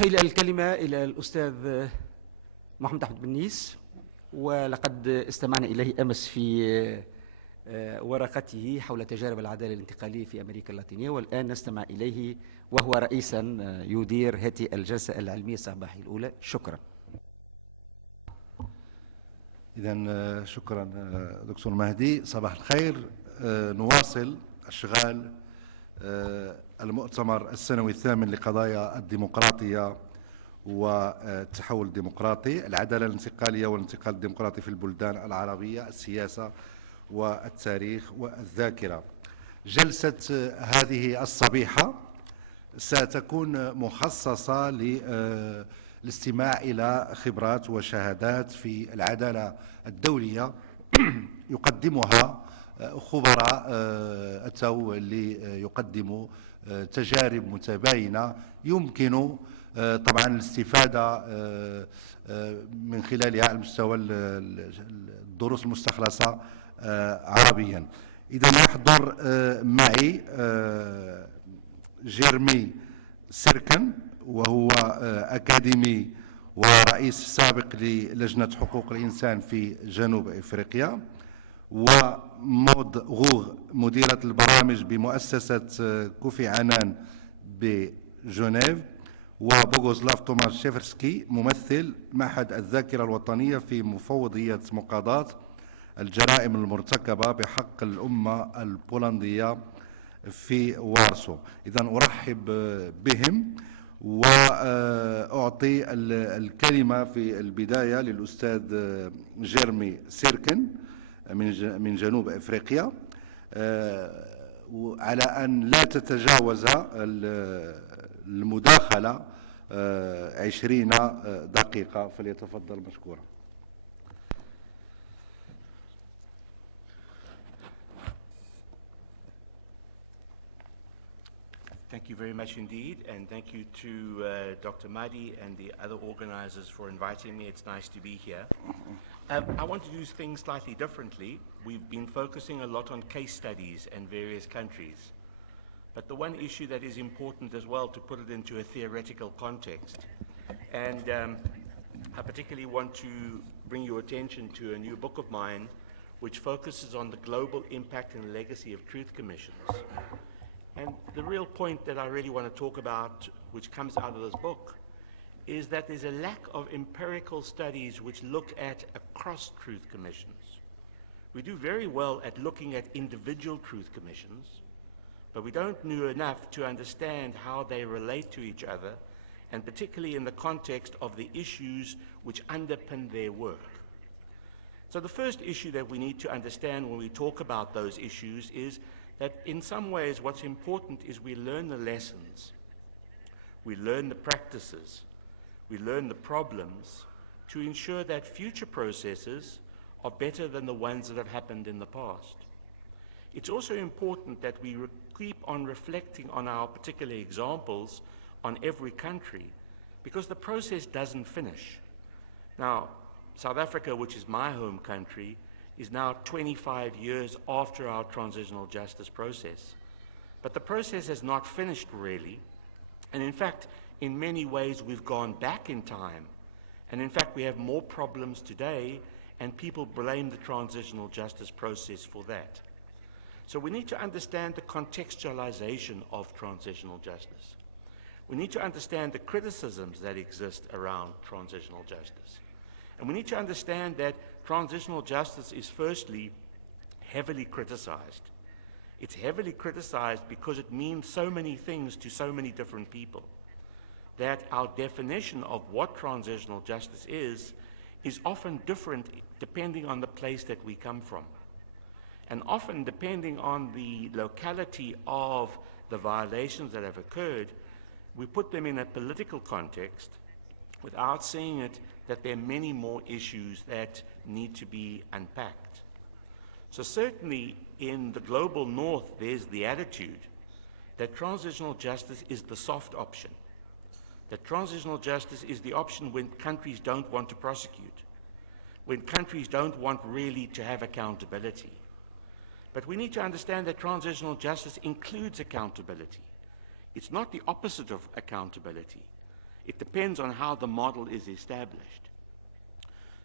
أحيل الكلمة إلى الأستاذ محمد أحمد بنيس، ولقد استمعنا إليه أمس في ورقته حول تجارب العدالة الانتقالية في أمريكا اللاتينية، والآن نستمع إليه وهو رئيسا يدير هذه الجلسة العلمية الصباحية الأولى. شكرا. إذن شكرا دكتور مهدي، صباح الخير. نواصل أشغال المؤتمر السنوي الثامن لقضايا الديمقراطية والتحول الديمقراطي، العدالة الانتقالية والانتقال الديمقراطي في البلدان العربية، السياسة والتاريخ والذاكرة. جلسة هذه الصبيحة ستكون مخصصة للاستماع إلى خبرات وشهادات في العدالة الدولية يقدمها خبراء أتوا ليقدموا تجارب متباينة يمكن طبعا الاستفادة من خلالها على مستوى الدروس المستخلصة عربيا. إذا يحضر معي جيرمي سيركن، وهو أكاديمي ورئيس سابق للجنة حقوق الانسان في جنوب افريقيا، ومود غوغ مديرة البرامج بمؤسسة كوفي عنان بجنوب، وبوغوزلاف توماس شيفرسكي ممثل معهد الذاكرة الوطنية في مفوضية مقاضاة الجرائم المرتكبة بحق الأمة البولندية في وارسو. إذن أرحب بهم وأعطي الكلمة في البداية للأستاذ جيرمي سيركن من جنوب أفريقيا، على أن لا تتجاوز المداخلة 20 دقيقة، فليتفضل مشكورا. Thank you very much indeed, and thank you to Dr. Mahdi and the other organizers for inviting me. It's nice to be here. I want to do things slightly differently. We've been focusing a lot on case studies and various countries. But the one issue that is important as well, to put it into a theoretical context. And I particularly want to bring your attention to a new book of mine which focuses on the global impact and legacy of truth commissions. And the real point that I really want to talk about, which comes out of this book, is that there's a lack of empirical studies which look at across truth commissions. We do very well at looking at individual truth commissions, but we don't know enough to understand how they relate to each other, and particularly in the context of the issues which underpin their work. So the first issue that we need to understand when we talk about those issues is that in some ways what's important is we learn the lessons, we learn the practices, we learn the problems to ensure that future processes are better than the ones that have happened in the past. It's also important that we keep on reflecting on our particular examples on every country, because the process doesn't finish. Now, South Africa, which is my home country, is now 25 years after our transitional justice process. But the process has not finished really, and in fact, in many ways we've gone back in time, and in fact we have more problems today, and people blame the transitional justice process for that. So we need to understand the contextualization of transitional justice. We need to understand the criticisms that exist around transitional justice. And we need to understand that transitional justice is firstly heavily criticized. It's heavily criticized because it means so many things to so many different people, that our definition of what transitional justice is often different depending on the place that we come from. And often depending on the locality of the violations that have occurred, we put them in a political context without seeing it that there are many more issues that need to be unpacked. So certainly in the global north, there's the attitude that transitional justice is the soft option, that transitional justice is the option when countries don't want to prosecute, when countries don't want really to have accountability. But we need to understand that transitional justice includes accountability. It's not the opposite of accountability. It depends on how the model is established.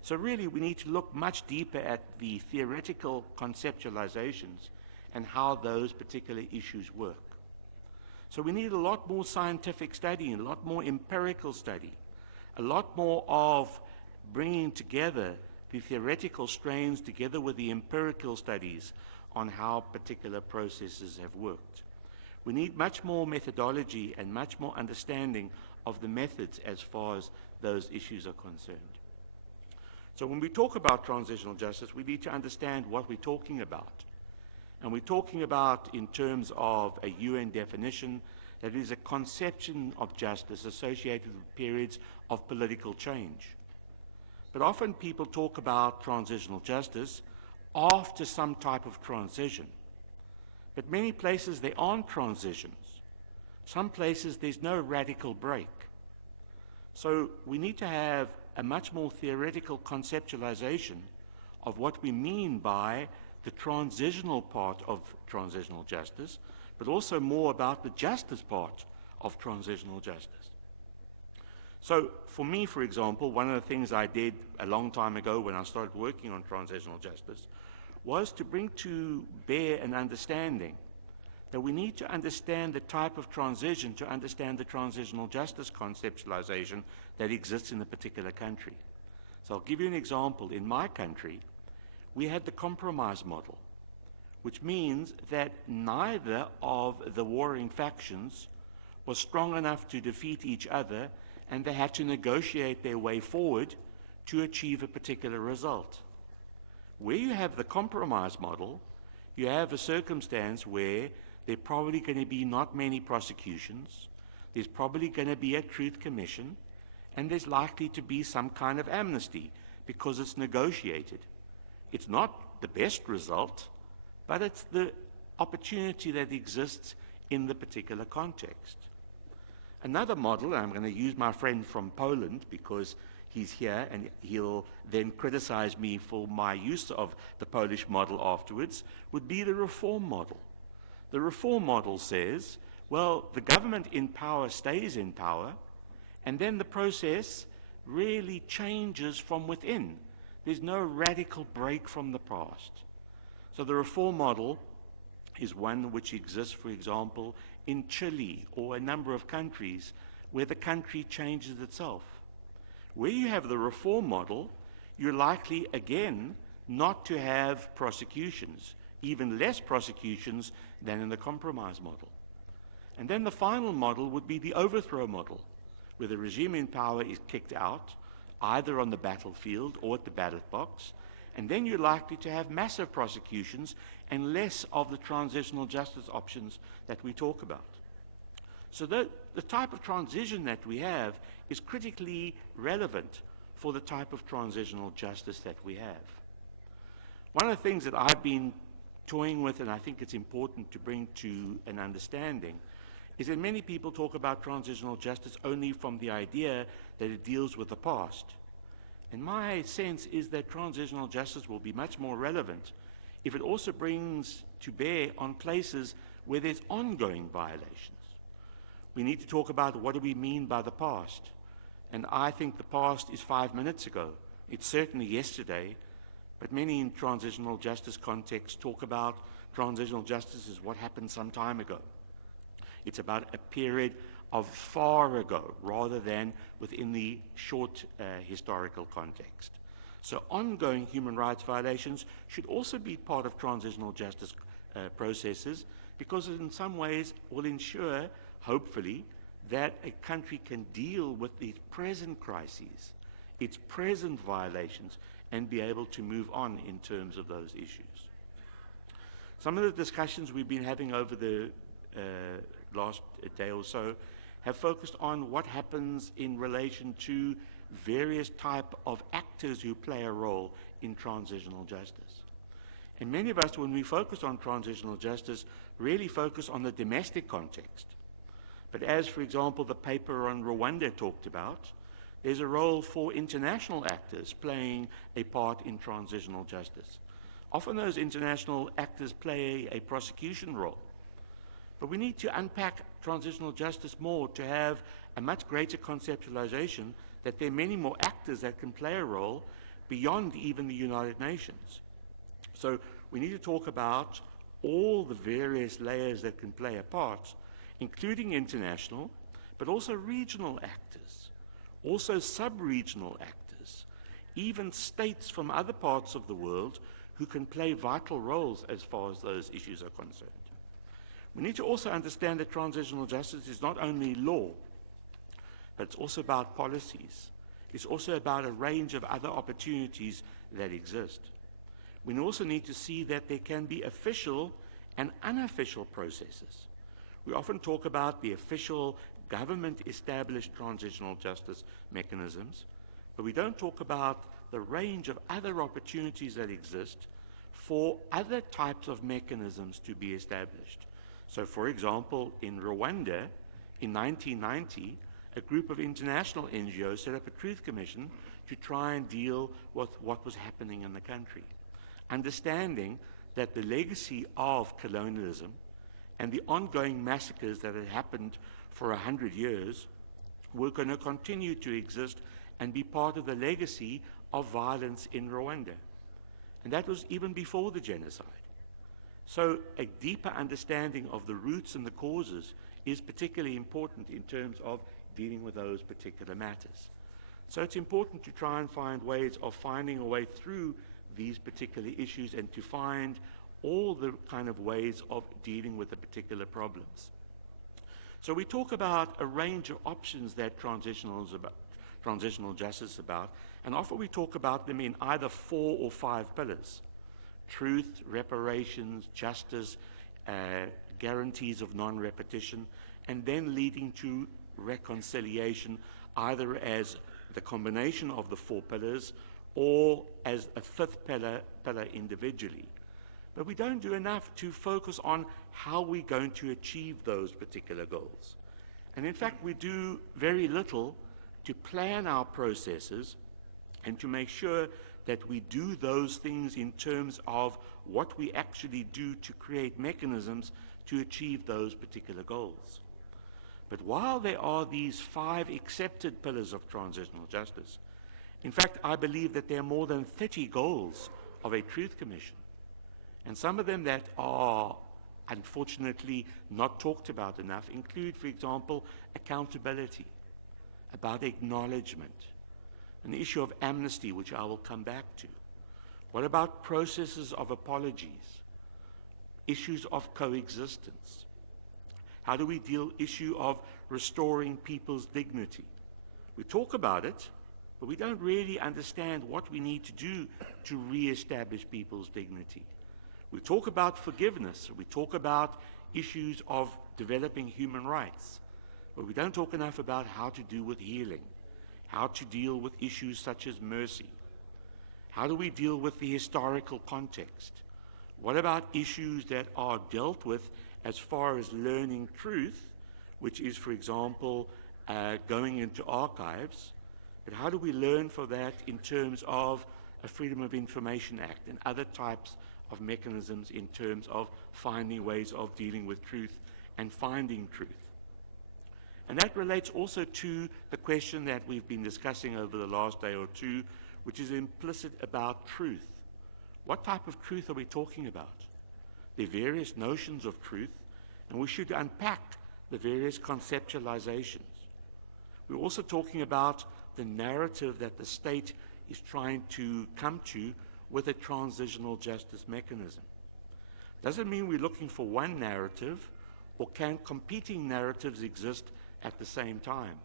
So really, we need to look much deeper at the theoretical conceptualizations and how those particular issues work. So we need a lot more scientific study, a lot more empirical study, a lot more of bringing together the theoretical strains together with the empirical studies on how particular processes have worked. We need much more methodology and much more understanding of the methods as far as those issues are concerned. So when we talk about transitional justice, we need to understand what we're talking about. And we're talking about, in terms of a UN definition, that is a conception of justice associated with periods of political change. But often people talk about transitional justice after some type of transition. But many places there aren't transitions. Some places there's no radical break. So we need to have a much more theoretical conceptualization of what we mean by the transitional part of transitional justice, but also more about the justice part of transitional justice. So for me, for example, one of the things I did a long time ago when I started working on transitional justice was to bring to bear an understanding that we need to understand the type of transition to understand the transitional justice conceptualization that exists in a particular country. So I'll give you an example. In my country, we had the compromise model, which means that neither of the warring factions was strong enough to defeat each other, and they had to negotiate their way forward to achieve a particular result. Where you have the compromise model, you have a circumstance where there are probably going to be not many prosecutions, there's probably going to be a truth commission, and there's likely to be some kind of amnesty because it's negotiated. It's not the best result, but it's the opportunity that exists in the particular context. Another model, and I'm going to use my friend from Poland because he's here and he'll then criticize me for my use of the Polish model afterwards, would be the reform model. The reform model says, well, the government in power stays in power, and then the process really changes from within. There's no radical break from the past. So the reform model is one which exists, for example, in Chile or a number of countries where the country changes itself. Where you have the reform model, you're likely, again, not to have prosecutions, even less prosecutions than in the compromise model. And then the final model would be the overthrow model, where the regime in power is kicked out, either on the battlefield or at the ballot box, and then you're likely to have massive prosecutions and less of the transitional justice options that we talk about. So the type of transition that we have is critically relevant for the type of transitional justice that we have. One of the things that I've been toying with, and I think it's important to bring to an understanding, is that many people talk about transitional justice only from the idea that it deals with the past. And my sense is that transitional justice will be much more relevant if it also brings to bear on places where there's ongoing violations. We need to talk about what do we mean by the past. And I think the past is 5 minutes ago. It's certainly yesterday, but many in transitional justice contexts talk about transitional justice as what happened some time ago. It's about a period of far ago rather than within the short historical context. So ongoing human rights violations should also be part of transitional justice processes because it in some ways will ensure, hopefully, that a country can deal with its present crises, its present violations, and be able to move on in terms of those issues. Some of the discussions we've been having over the last day or so have focused on what happens in relation to various type of actors who play a role in transitional justice. And many of us, when we focus on transitional justice, really focus on the domestic context. But as, for example, the paper on Rwanda talked about, there's a role for international actors playing a part in transitional justice. Often those international actors play a prosecution role. But we need to unpack transitional justice more to have a much greater conceptualization that there are many more actors that can play a role beyond even the United Nations. So we need to talk about all the various layers that can play a part, including international, but also regional actors, also sub-regional actors, even states from other parts of the world who can play vital roles as far as those issues are concerned. We need to also understand that transitional justice is not only law, but it's also about policies. It's also about a range of other opportunities that exist. We also need to see that there can be official and unofficial processes. We often talk about the official government-established transitional justice mechanisms, but we don't talk about the range of other opportunities that exist for other types of mechanisms to be established. So, for example, in Rwanda, in 1990, a group of international NGOs set up a truth commission to try and deal with what was happening in the country, understanding that the legacy of colonialism and the ongoing massacres that had happened for 100 years were going to continue to exist and be part of the legacy of violence in Rwanda. And that was even before the genocide. So a deeper understanding of the roots and the causes is particularly important in terms of dealing with those particular matters. So it's important to try and find ways of finding a way through these particular issues and to find all the kind of ways of dealing with the particular problems. So we talk about a range of options that transitional justice is about, and often we talk about them in either 4 or 5 pillars: truth, reparations, justice, guarantees of non-repetition, and then leading to reconciliation, either as the combination of the 4 pillars or as a 5th pillar individually. But we don't do enough to focus on how we're going to achieve those particular goals. And in fact, we do very little to plan our processes and to make sure that we do those things in terms of what we actually do to create mechanisms to achieve those particular goals. But while there are these 5 accepted pillars of transitional justice, in fact, I believe that there are more than 30 goals of a truth commission. And some of them that are unfortunately not talked about enough include, for example, accountability, about acknowledgement, an issue of amnesty, which I will come back to. What about processes of apologies, issues of coexistence? How do we deal with the issue of restoring people's dignity? We talk about it, but we don't really understand what we need to do to re-establish people's dignity. We talk about forgiveness, we talk about issues of developing human rights, but we don't talk enough about how to do with healing, how to deal with issues such as mercy. How do we deal with the historical context? What about issues that are dealt with as far as learning truth, which is, for example, going into archives? But how do we learn for that in terms of a Freedom of Information Act and other types of mechanisms in terms of finding ways of dealing with truth and finding truth? And that relates also to the question that we've been discussing over the last day or two, which is implicit about truth. What type of truth are we talking about? There are various notions of truth, and we should unpack the various conceptualizations. We're also talking about the narrative that the state is trying to come to with a transitional justice mechanism. Doesn't mean we're looking for one narrative, or can competing narratives exist at the same time?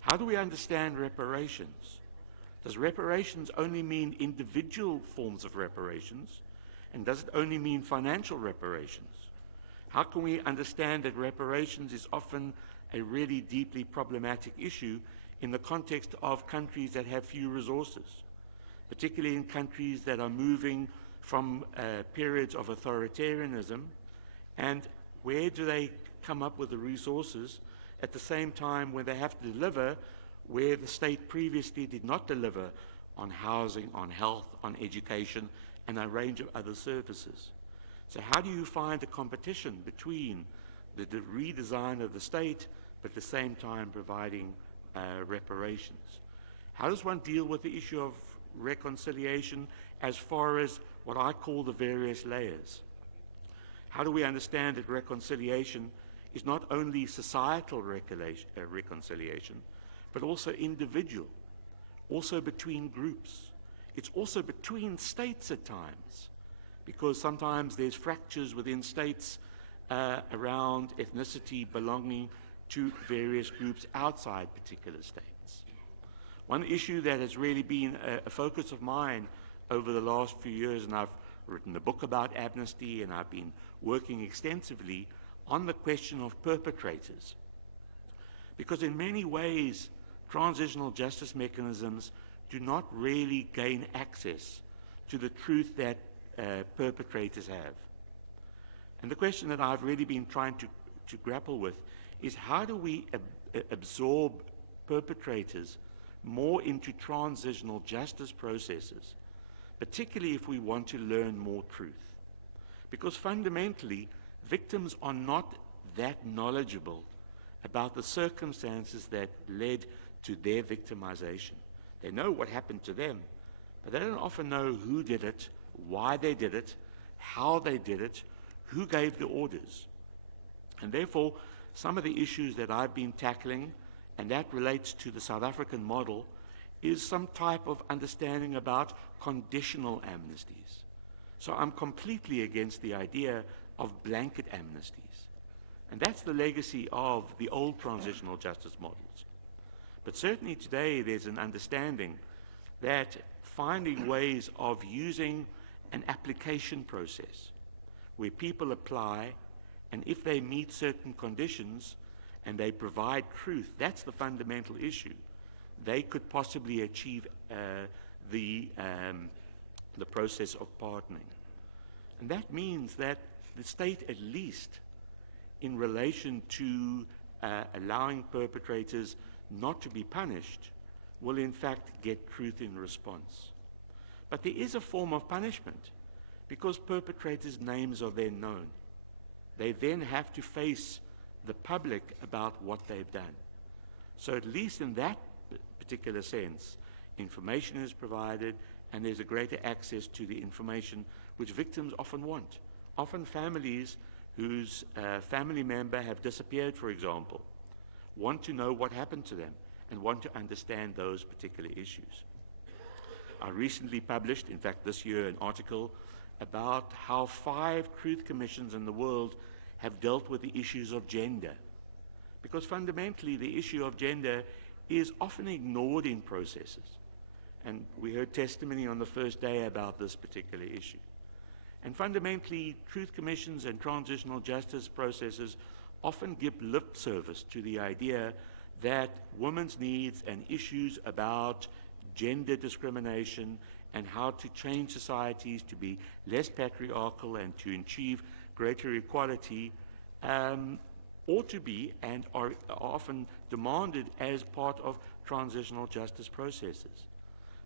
How do we understand reparations? Does reparations only mean individual forms of reparations? And does it only mean financial reparations? How can we understand that reparations is often a really deeply problematic issue in the context of countries that have few resources, particularly in countries that are moving from periods of authoritarianism, and where do they come up with the resources at the same time when they have to deliver where the state previously did not deliver on housing, on health, on education, and a range of other services? So how do you find a competition between the redesign of the state, but at the same time providing reparations. How does one deal with the issue of reconciliation as far as what I call the various layers? How do we understand that reconciliation is not only societal reconciliation, but also individual, also between groups? It's also between states at times, because sometimes there's fractures within states around ethnicity belonging to various groups outside particular states. One issue that has really been a focus of mine over the last few years, and I've written a book about amnesty, and I've been working extensively on the question of perpetrators. Because in many ways, transitional justice mechanisms do not really gain access to the truth that perpetrators have. And the question that I've really been trying to grapple with is how do we absorb perpetrators more into transitional justice processes, particularly if we want to learn more truth. Because fundamentally, victims are not that knowledgeable about the circumstances that led to their victimization. They know what happened to them, but they don't often know who did it, why they did it, how they did it, who gave the orders. And therefore, some of the issues that I've been tackling, and that relates to the South African model, is some type of understanding about conditional amnesties. So I'm completely against the idea of blanket amnesties. And that's the legacy of the old transitional justice models. But certainly today there's an understanding that finding ways of using an application process where people apply, and if they meet certain conditions and they provide truth, that's the fundamental issue. They could possibly achieve the process of pardoning. And that means that the state, at least in relation to allowing perpetrators not to be punished, will in fact get truth in response. But there is a form of punishment, because perpetrators' names are then known. They then have to face the public about what they've done. So at least in that particular sense, information is provided, and there's a greater access to the information which victims often want. Often families whose family member have disappeared, for example, want to know what happened to them and want to understand those particular issues. I recently published, in fact this year, an article about how 5 truth commissions in the world have dealt with the issues of gender. Because fundamentally, the issue of gender is often ignored in processes. And we heard testimony on the first day about this particular issue. And fundamentally, truth commissions and transitional justice processes often give lip service to the idea that women's needs and issues about gender discrimination and how to change societies to be less patriarchal and to achieve greater equality ought to be and are often demanded as part of transitional justice processes.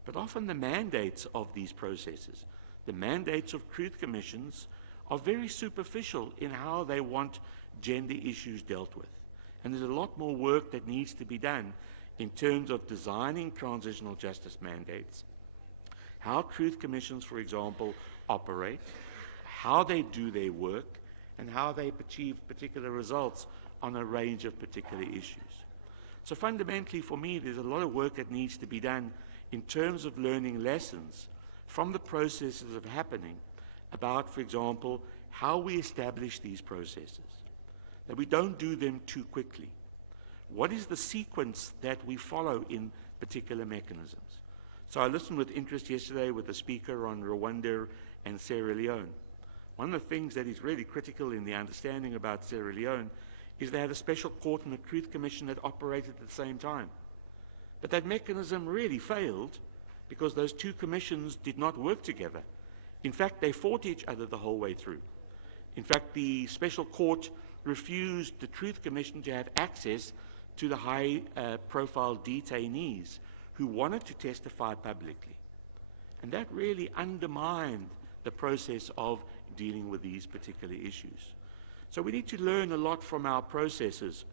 But often the mandates of these processes, the mandates of truth commissions, are very superficial in how they want gender issues dealt with. And there's a lot more work that needs to be done in terms of designing transitional justice mandates, how truth commissions, for example, operate, how they do their work, and how they achieve particular results on a range of particular issues. So fundamentally, for me, there's a lot of work that needs to be done in terms of learning lessons from the processes of happening about, for example, how we establish these processes, that we don't do them too quickly. What is the sequence that we follow in particular mechanisms? So I listened with interest yesterday with the speaker on Rwanda and Sierra Leone. One of the things that is really critical in the understanding about Sierra Leone is they had a special court and a truth commission that operated at the same time. But that mechanism really failed because those two commissions did not work together. In fact, they fought each other the whole way through. In fact, the special court refused the truth commission to have access to the high-profile detainees who wanted to testify publicly. And that really undermined the process of dealing with these particular issues. So we need to learn a lot from our processes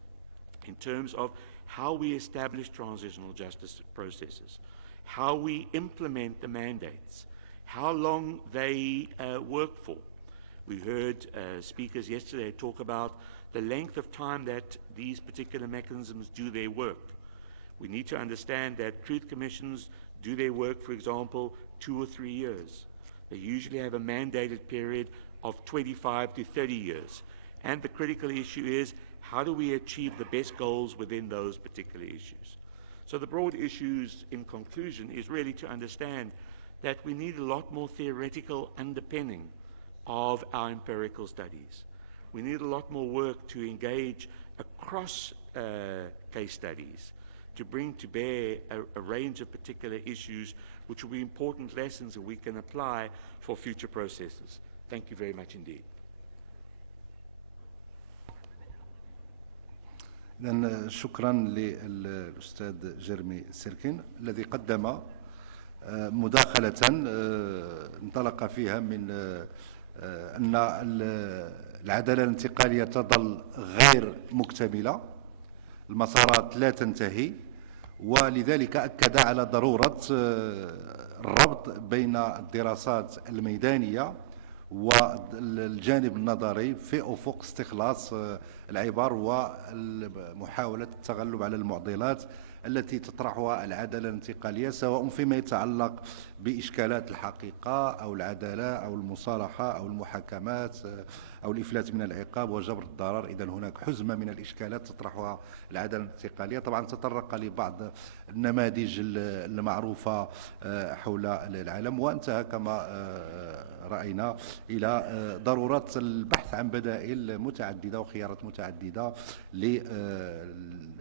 in terms of how we establish transitional justice processes, how we implement the mandates, how long they work for. We heard speakers yesterday talk about the length of time that these particular mechanisms do their work. We need to understand that truth commissions do their work, for example, 2 or 3 years. They usually have a mandated period of 25 to 30 years. And the critical issue is, how do we achieve the best goals within those particular issues? So the broad issues, in conclusion, is really to understand that we need a lot more theoretical underpinning of our empirical studies. We need a lot more work to engage across case studies, to bring to bear a range of particular issues which will be important lessons that we can apply for future processes. Thank you very much indeed. إذن شكرا للأستاذ جيرمي سيركن الذي قدم مداخلة انطلق فيها من أن العدالة الانتقالية تظل غير مكتملة، المسارات لا تنتهي، ولذلك أكد على ضرورة الربط بين الدراسات الميدانية والجانب النظري في أفق استخلاص العبر ومحاولة التغلب على المعضلات التي تطرحها العدالة الانتقالية، سواء فيما يتعلق بإشكالات الحقيقة أو العدالة أو المصالحة أو المحاكمات أو الإفلات من العقاب وجبر الضرر. إذن هناك حزمة من الإشكالات تطرحها العدالة الانتقالية. طبعا تطرق لبعض النماذج المعروفة حول العالم، وانتهى كما رأينا إلى ضرورة البحث عن بدائل متعددة وخيارات متعددة لفهم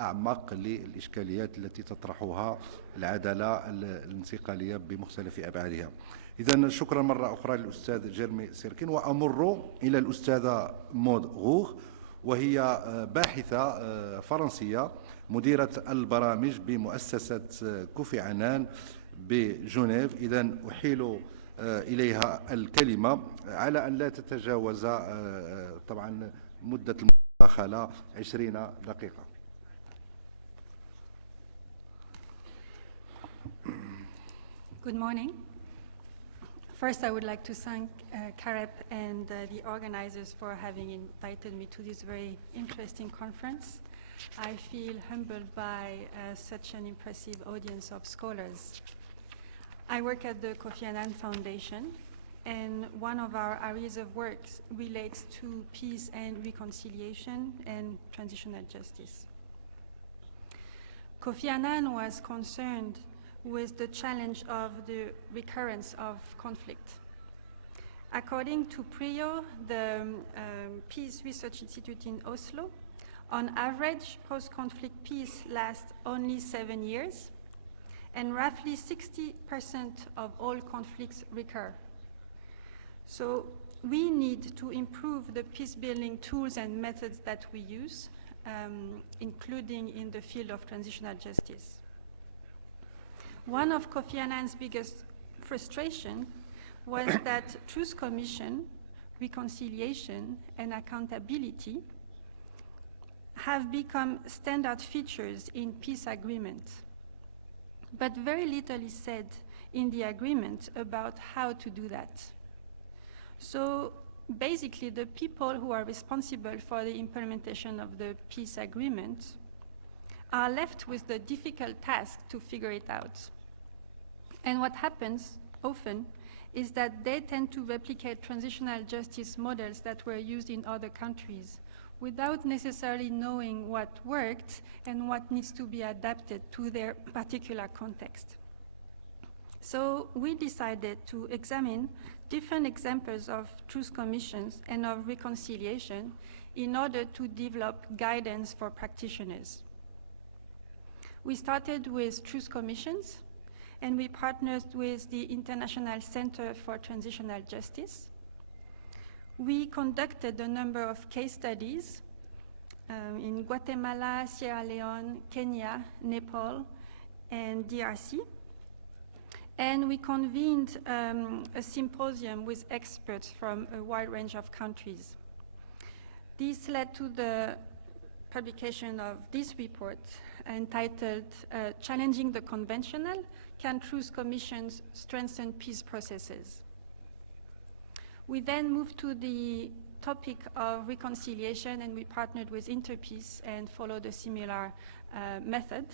أعمق للإشكاليات التي تطرحها العدالة الانتقالية بمختلف أبعادها. إذن شكرا مرة أخرى للأستاذ جيرمي سيركن، وأمر إلى الأستاذة مود غوغ، وهي باحثة فرنسية مديرة البرامج بمؤسسة كوفي عنان بجنوب. إذن أحيل إليها الكلمة على أن لا تتجاوز طبعا مدة المداخلة 20 دقيقة. Good morning. First, I would like to thank CAREP and the organizers for having invited me to this very interesting conference. I feel humbled by such an impressive audience of scholars. I work at the Kofi Annan Foundation, and one of our areas of work relates to peace and reconciliation and transitional justice. Kofi Annan was concerned with the challenge of the recurrence of conflict. According to PRIO, the Peace Research Institute in Oslo, on average, post-conflict peace lasts only 7 years, and roughly 60% of all conflicts recur. So we need to improve the peace-building tools and methods that we use, including in the field of transitional justice. One of Kofi Annan's biggest frustration was that Truth Commission, reconciliation, and accountability have become standard features in peace agreements. But very little is said in the agreement about how to do that. So basically, the people who are responsible for the implementation of the peace agreement are left with the difficult task to figure it out. And what happens often is that they tend to replicate transitional justice models that were used in other countries without necessarily knowing what worked and what needs to be adapted to their particular context. So we decided to examine different examples of truth commissions and of reconciliation in order to develop guidance for practitioners. We started with truth commissions, and we partnered with the International Center for Transitional Justice. We conducted a number of case studies in Guatemala, Sierra Leone, Kenya, Nepal, and DRC. And we convened a symposium with experts from a wide range of countries. This led to the publication of this report entitled Challenging the Conventional, Can Truth Commissions Strengthen Peace Processes? We then moved to the topic of reconciliation, and we partnered with Interpeace and followed a similar method.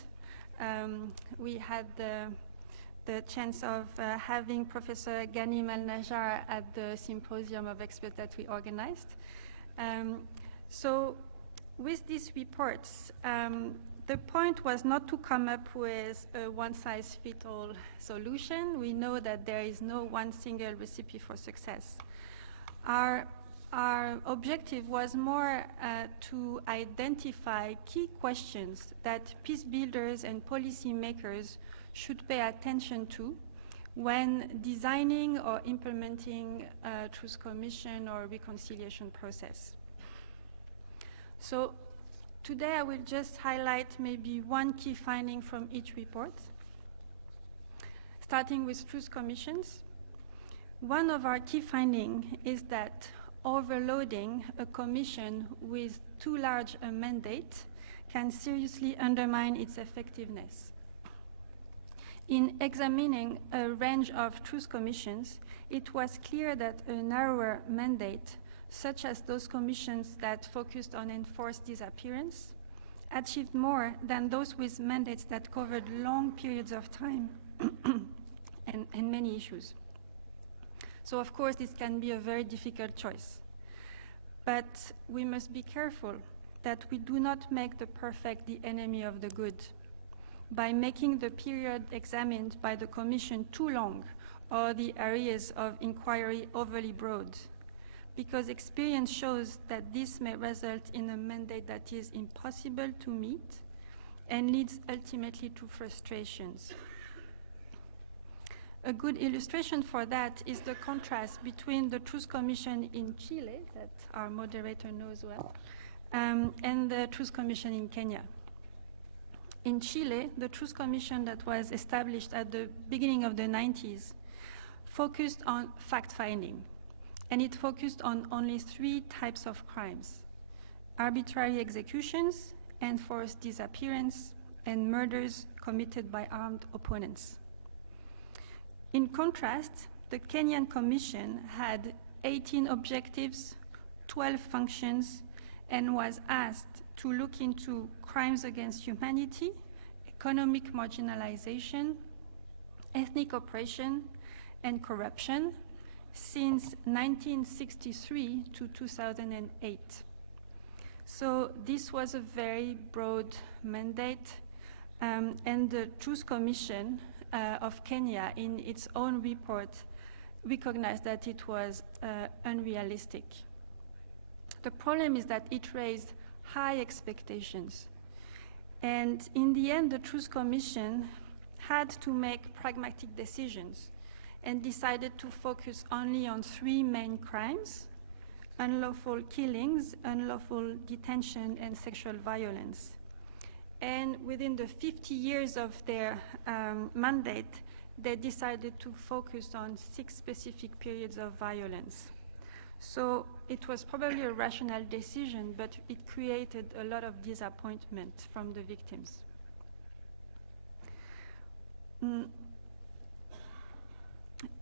We had the chance of having Professor Ghanim Al-Najjar at the symposium of experts that we organized. So with these reports, the point was not to come up with a one-size-fits-all solution. We know that there is no one single recipe for success. Our objective was more to identify key questions that peace builders and policymakers should pay attention to when designing or implementing a truth commission or reconciliation process. So today I will just highlight maybe one key finding from each report. Starting with truth commissions, one of our key findings is that overloading a commission with too large a mandate can seriously undermine its effectiveness. In examining a range of truth commissions, it was clear that a narrower mandate, such as those commissions that focused on enforced disappearance, achieved more than those with mandates that covered long periods of time and many issues. So of course, this can be a very difficult choice. But we must be careful that we do not make the perfect the enemy of the good by making the period examined by the Commission too long or the areas of inquiry overly broad, because experience shows that this may result in a mandate that is impossible to meet and leads ultimately to frustrations. A good illustration for that is the contrast between the Truth Commission in Chile, that our moderator knows well, and the Truth Commission in Kenya. In Chile, the Truth Commission that was established at the beginning of the 90s focused on fact-finding, and it focused on only 3 types of crimes: arbitrary executions, enforced disappearance, and murders committed by armed opponents. In contrast, the Kenyan Commission had 18 objectives, 12 functions, and was asked to look into crimes against humanity, economic marginalization, ethnic oppression, and corruption since 1963 to 2008. So this was a very broad mandate, and the Truth Commission of Kenya, in its own report, recognized that it was unrealistic. The problem is that it raised high expectations. And in the end, the Truth Commission had to make pragmatic decisions and decided to focus only on 3 main crimes: unlawful killings, unlawful detention, and sexual violence. And within the 50 years of their mandate, they decided to focus on 6 specific periods of violence. So it was probably a rational decision, but it created a lot of disappointment from the victims.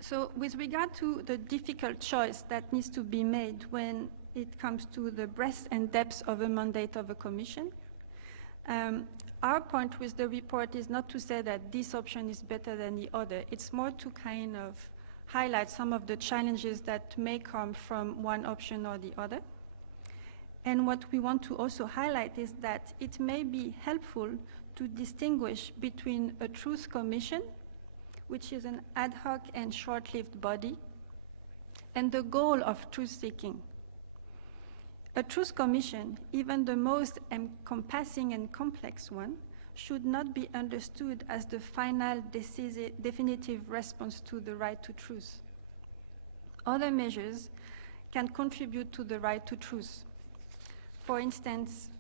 So with regard to the difficult choice that needs to be made when it comes to the breadth and depth of a mandate of a commission, our point with the report is not to say that this option is better than the other. It's more to kind of highlight some of the challenges that may come from one option or the other. And what we want to also highlight is that it may be helpful to distinguish between a truth commission, which is an ad hoc and short-lived body, and the goal of truth-seeking. A truth commission, even the most encompassing and complex one, should not be understood as the final definitive response to the right to truth. Other measures can contribute to the right to truth. For instance,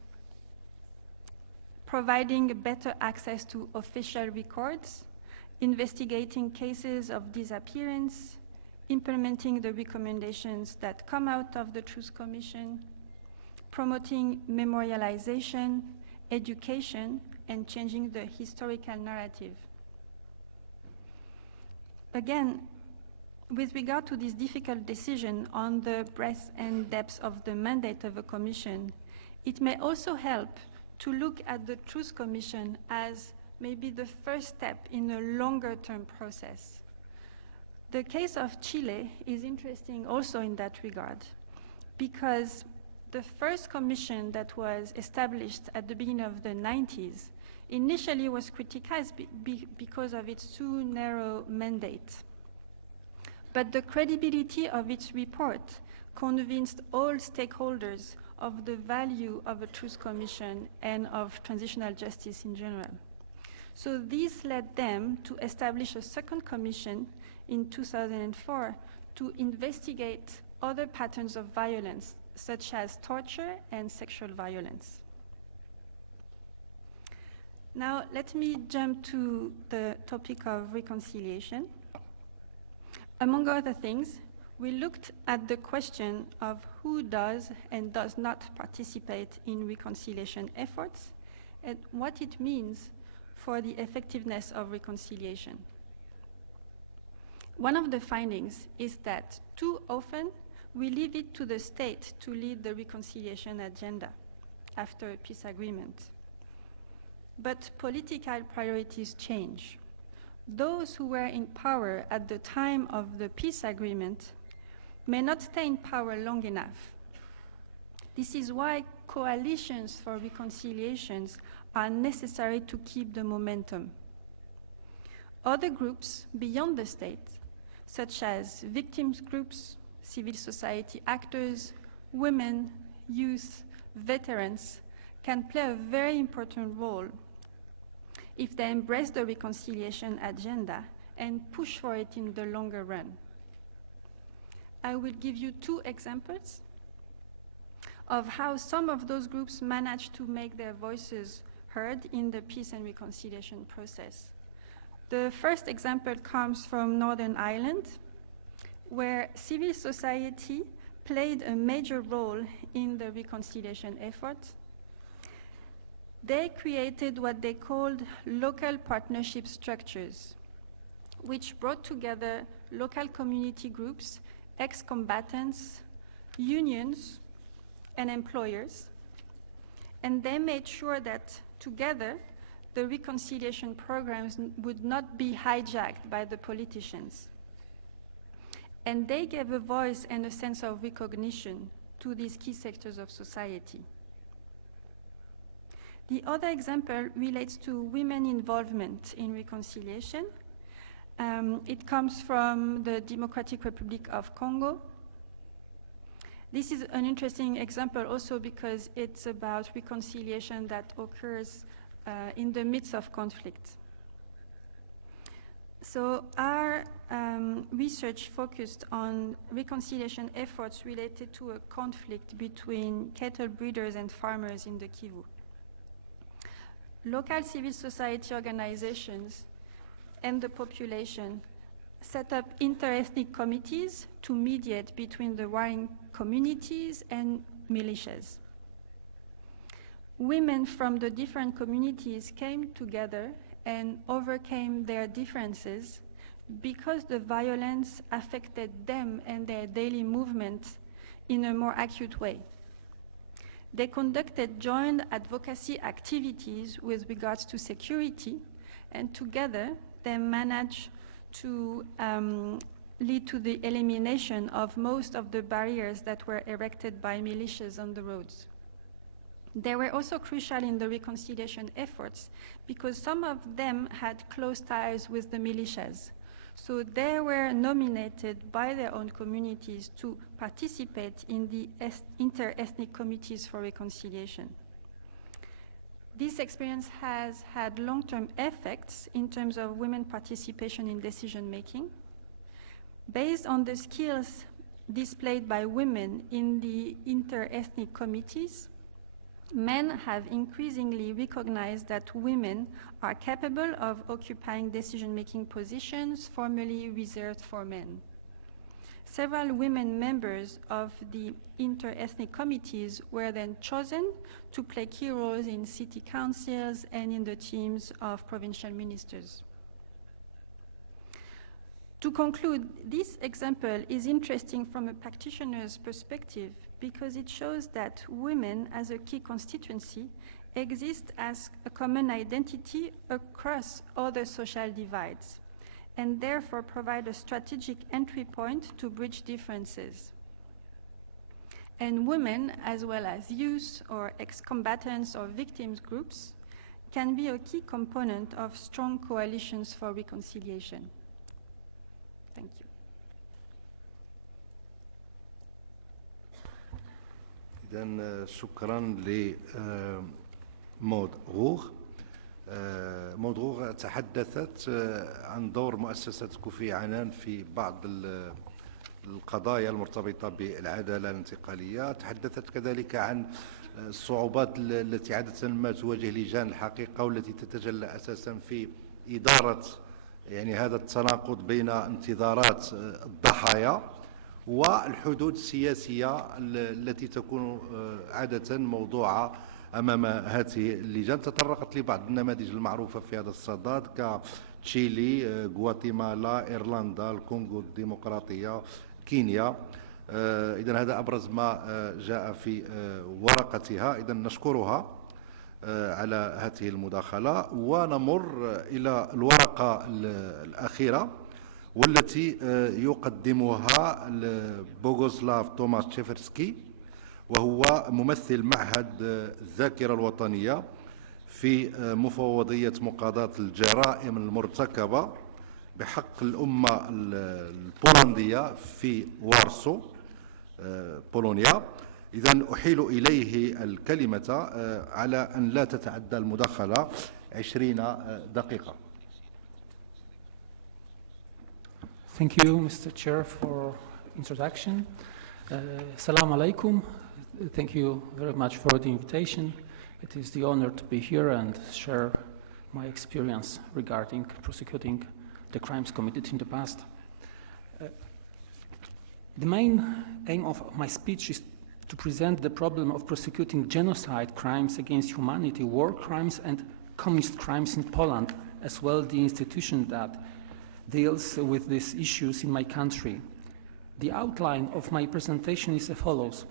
providing better access to official records investigating cases of disappearance, implementing the recommendations that come out of the Truth Commission, promoting memorialization, education, and changing the historical narrative. Again, with regard to this difficult decision on the breadth and depth of the mandate of a commission, it may also help to look at the Truth Commission as maybe the first step in a longer-term process. The case of Chile is interesting also in that regard, because the first commission that was established at the beginning of the 90s initially was criticized because of its too narrow mandate. But the credibility of its report convinced all stakeholders of the value of a Truth Commission and of transitional justice in general. So this led them to establish a second commission in 2004 to investigate other patterns of violence, such as torture and sexual violence. Now, let me jump to the topic of reconciliation. Among other things, we looked at the question of who does and does not participate in reconciliation efforts and what it means for the effectiveness of reconciliation. One of the findings is that too often we leave it to the state to lead the reconciliation agenda after a peace agreement. But political priorities change. Those who were in power at the time of the peace agreement may not stay in power long enough. This is why coalitions for reconciliations are necessary to keep the momentum. Other groups beyond the state, such as victims groups, civil society actors, women, youth, veterans, can play a very important role if they embrace the reconciliation agenda and push for it in the longer run. I will give you two examples of how some of those groups manage to make their voices heard in the peace and reconciliation process. The first example comes from Northern Ireland, where civil society played a major role in the reconciliation effort. They created what they called local partnership structures, which brought together local community groups, ex-combatants, unions, and employers. And they made sure that together, the reconciliation programs would not be hijacked by the politicians. And they gave a voice and a sense of recognition to these key sectors of society. The other example relates to women involvement in reconciliation. It comes from the Democratic Republic of Congo. This is an interesting example also because it's about reconciliation that occurs in the midst of conflict. So our research focused on reconciliation efforts related to a conflict between cattle breeders and farmers in the Kivu. Local civil society organizations and the population set up interethnic committees to mediate between the warring communities and militias. Women from the different communities came together and overcame their differences because the violence affected them and their daily movement in a more acute way. They conducted joint advocacy activities with regards to security, and together they managed to lead to the elimination of most of the barriers that were erected by militias on the roads. They were also crucial in the reconciliation efforts because some of them had close ties with the militias. So they were nominated by their own communities to participate in the inter-ethnic committees for reconciliation. This experience has had long-term effects in terms of women participation in decision-making. Based on the skills displayed by women in the inter-ethnic committees, men have increasingly recognized that women are capable of occupying decision-making positions formerly reserved for men. Several women members of the inter-ethnic committees were then chosen to play key roles in city councils and in the teams of provincial ministers. To conclude, this example is interesting from a practitioner's perspective because it shows that women as a key constituency exist as a common identity across other social divides, and therefore provide a strategic entry point to bridge differences. And women, as well as youth or ex-combatants or victims groups, can be a key component of strong coalitions for reconciliation. Thank you. إذن شكرا لمود غوغ. مود غوغ تحدثت عن دور مؤسسة كوفي عنان في بعض القضايا المرتبطة بالعدالة الانتقالية. تحدثت كذلك عن الصعوبات التي عادة ما تواجه لجان الحقيقة والتي تتجلى أساسا في إدارة يعني هذا التناقض بين انتظارات الضحايا والحدود السياسية التي تكون عادة موضوعة أمام هذه اللجان. تطرقت لبعض النماذج المعروفة في هذا الصدد كتشيلي، غواتيمالا، إيرلندا، الكونغو الديمقراطية، كينيا. إذن هذا أبرز ما جاء في ورقتها. إذن نشكرها على هذه المداخلة ونمر إلى الورقة الأخيرة والتي يقدمها بوغوسلاف توماس تشيفرسكي، وهو ممثل معهد الذاكرة الوطنية في مفوضية مقاضاة الجرائم المرتكبة بحق الأمة البولندية في وارسو بولونيا. إذن أحيل إليه الكلمة على أن لا تتعدى المداخلة 20 دقيقة. Thank you, Mr. Chair, for introduction. Assalamu alaikum. Thank you very much for the invitation. It is the honor to be here and share my experience regarding prosecuting the crimes committed in the past. The main aim of my speech is to present the problem of prosecuting genocide, crimes against humanity, war crimes, and communist crimes in Poland, as well as the institution that deals with these issues in my country. The outline of my presentation is as follows.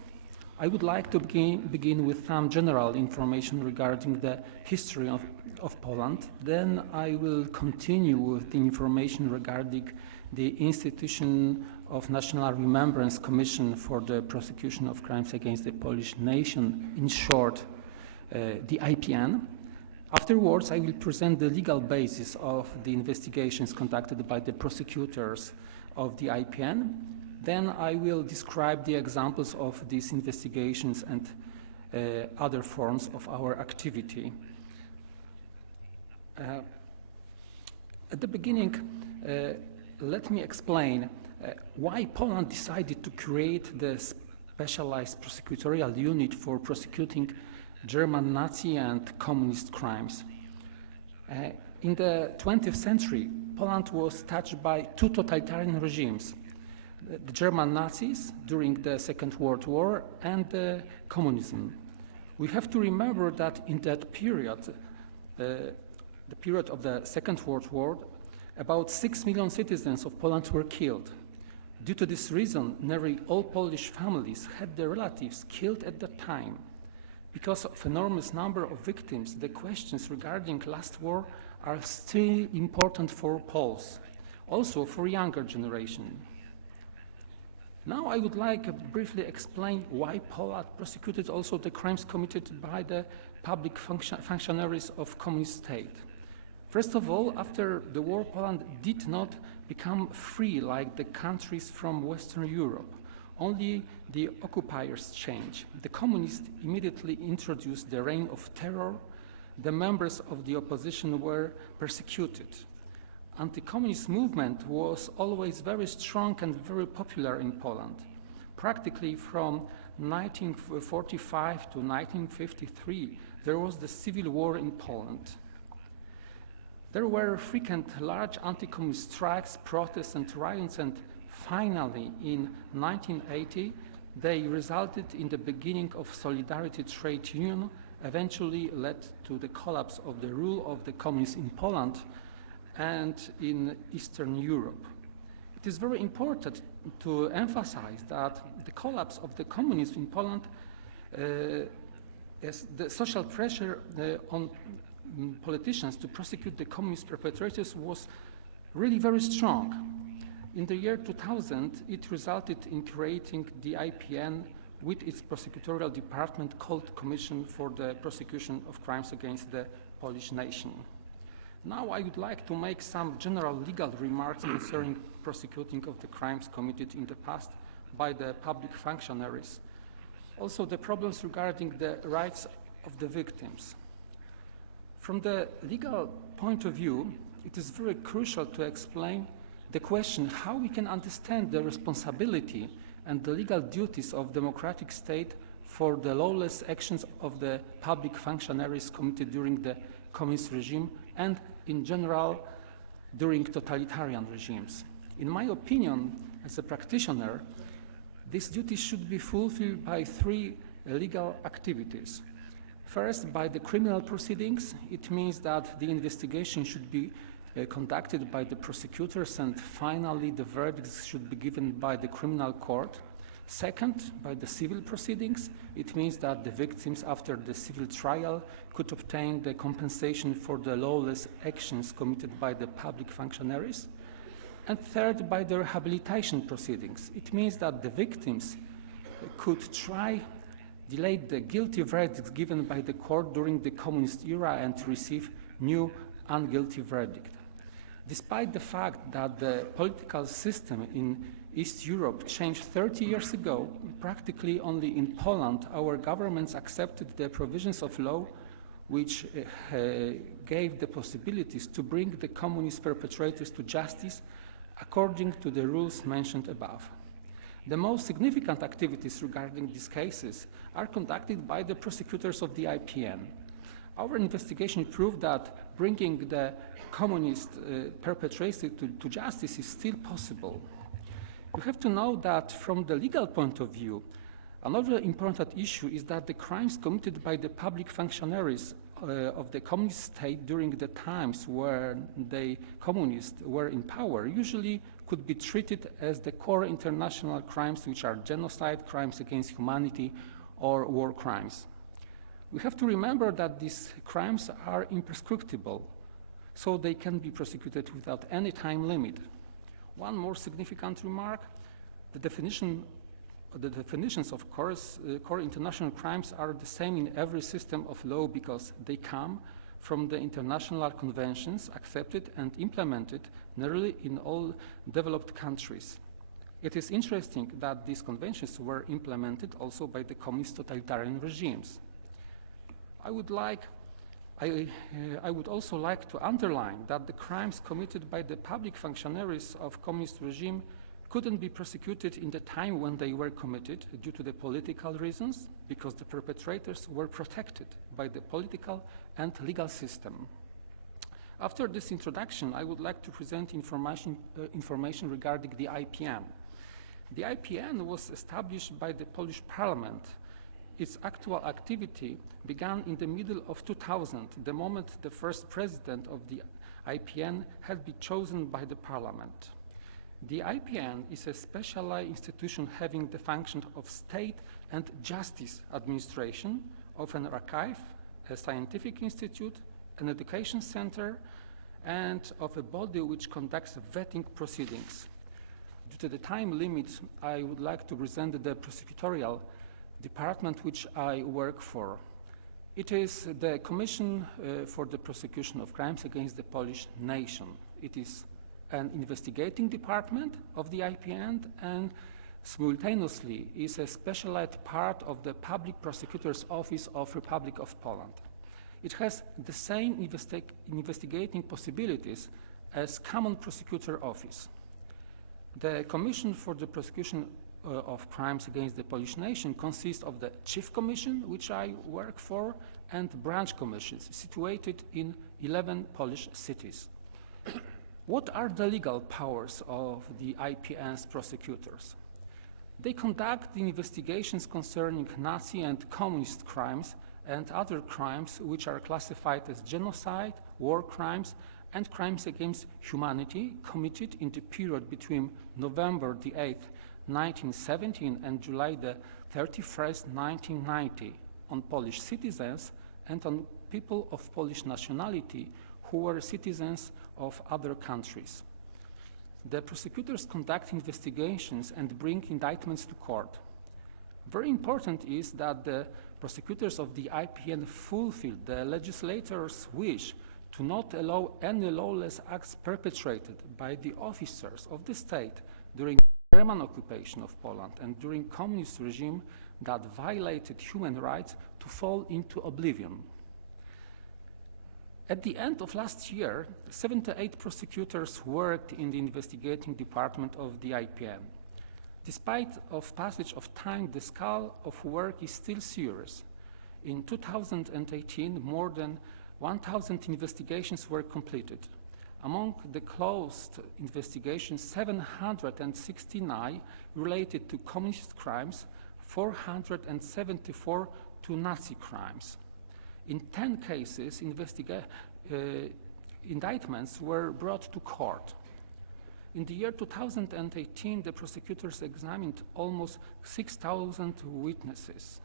I would like to begin with some general information regarding the history of Poland. Then I will continue with the information regarding the institution of National Remembrance Commission for the Prosecution of Crimes Against the Polish Nation, in short, the IPN. Afterwards, I will present the legal basis of the investigations conducted by the prosecutors of the IPN. Then I will describe the examples of these investigations and other forms of our activity. At the beginning, let me explain why Poland decided to create the specialized prosecutorial unit for prosecuting German Nazi and communist crimes. In the 20th century, Poland was touched by two totalitarian regimes, the German Nazis during the Second World War and communism. We have to remember that in that period, the period of the Second World War, about 6 million citizens of Poland were killed. Due to this reason, nearly all Polish families had their relatives killed at that time. Because of enormous number of victims, the questions regarding last war are still important for Poles, also for younger generation. Now I would like to briefly explain why Poland prosecuted also the crimes committed by the public functionaries of communist state. First of all, after the war, Poland did not become free like the countries from Western Europe. Only the occupiers changed. The communists immediately introduced the reign of terror. The members of the opposition were persecuted. Anti-communist movement was always very strong and very popular in Poland. Practically from 1945 to 1953, there was the civil war in Poland. There were frequent large anti-communist strikes, protests, and riots, and finally, in 1980, they resulted in the beginning of Solidarity trade union, eventually led to the collapse of the rule of the communists in Poland and in Eastern Europe. It is very important to emphasize that the collapse of the communism in Poland, as the social pressure on politicians to prosecute the communist perpetrators was really very strong. In the year 2000, it resulted in creating the IPN with its prosecutorial department called Commission for the Prosecution of Crimes Against the Polish Nation. Now I would like to make some general legal remarks concerning prosecuting of the crimes committed in the past by the public functionaries. Also the problems regarding the rights of the victims. From the legal point of view, it is very crucial to explain the question how we can understand the responsibility and the legal duties of democratic state for the lawless actions of the public functionaries committed during the communist regime and in general during totalitarian regimes. In my opinion, as a practitioner, these duties should be fulfilled by three legal activities. First, by the criminal proceedings. It means that the investigation should be conducted by the prosecutors, and finally the verdicts should be given by the criminal court. Second, by the civil proceedings. It means that the victims, after the civil trial, could obtain the compensation for the lawless actions committed by the public functionaries. And third, by the rehabilitation proceedings. It means that the victims could delay the guilty verdicts given by the court during the communist era and receive new unguilty verdict. Despite the fact that the political system in East Europe changed 30 years ago, practically only in Poland our governments accepted the provisions of law which gave the possibilities to bring the communist perpetrators to justice according to the rules mentioned above. The most significant activities regarding these cases are conducted by the prosecutors of the IPN. Our investigation proved that bringing the communist perpetrators to justice is still possible. You have to know that from the legal point of view, another important issue is that the crimes committed by the public functionaries of the communist state during the times where the communists were in power usually could be treated as the core international crimes, which are genocide, crimes against humanity, or war crimes. We have to remember that these crimes are imprescriptible, so they can be prosecuted without any time limit. One more significant remark, the definitions of core international crimes are the same in every system of law because they come from the international conventions accepted and implemented nearly in all developed countries. It is interesting that these conventions were implemented also by the communist totalitarian regimes. I would also like to underline that the crimes committed by the public functionaries of communist regime couldn't be prosecuted in the time when they were committed due to the political reasons, because the perpetrators were protected by the political and legal system. After this introduction, I would like to present information regarding the IPN. The IPN was established by the Polish Parliament. Its actual activity began in the middle of 2000, the moment the first president of the IPN had been chosen by the Parliament. The IPN is a specialized institution having the function of state and justice administration, of an archive, a scientific institute, an education center, and of a body which conducts vetting proceedings. Due to the time limit, I would like to present the prosecutorial department which I work for. It is the Commission for the Prosecution of Crimes Against the Polish Nation. It is an investigating department of the IPN and simultaneously is a specialized part of the Public Prosecutor's Office of Republic of Poland. It has the same investigating possibilities as Common Prosecutor Office. The Commission for the Prosecution of crimes against the Polish nation consists of the Chief Commission, which I work for, and branch commissions situated in 11 Polish cities. What are the legal powers of the IPN's prosecutors? They conduct the investigations concerning Nazi and communist crimes and other crimes which are classified as genocide, war crimes, and crimes against humanity committed in the period between November the 8th, 1917 and July the 31st, 1990 on Polish citizens and on people of Polish nationality who were citizens of other countries. The prosecutors conduct investigations and bring indictments to court. Very important is that the prosecutors of the IPN fulfill the legislator's wish to not allow any lawless acts perpetrated by the officers of the state during the German occupation of Poland and during communist regime that violated human rights to fall into oblivion. At the end of last year, 78 prosecutors worked in the investigating department of the IPN. Despite of passage of time, the scale of work is still serious. In 2018, more than 1,000 investigations were completed. Among the closed investigations, 769 related to communist crimes, 474 to Nazi crimes. In 10 cases, indictments were brought to court. In the year 2018, the prosecutors examined almost 6,000 witnesses.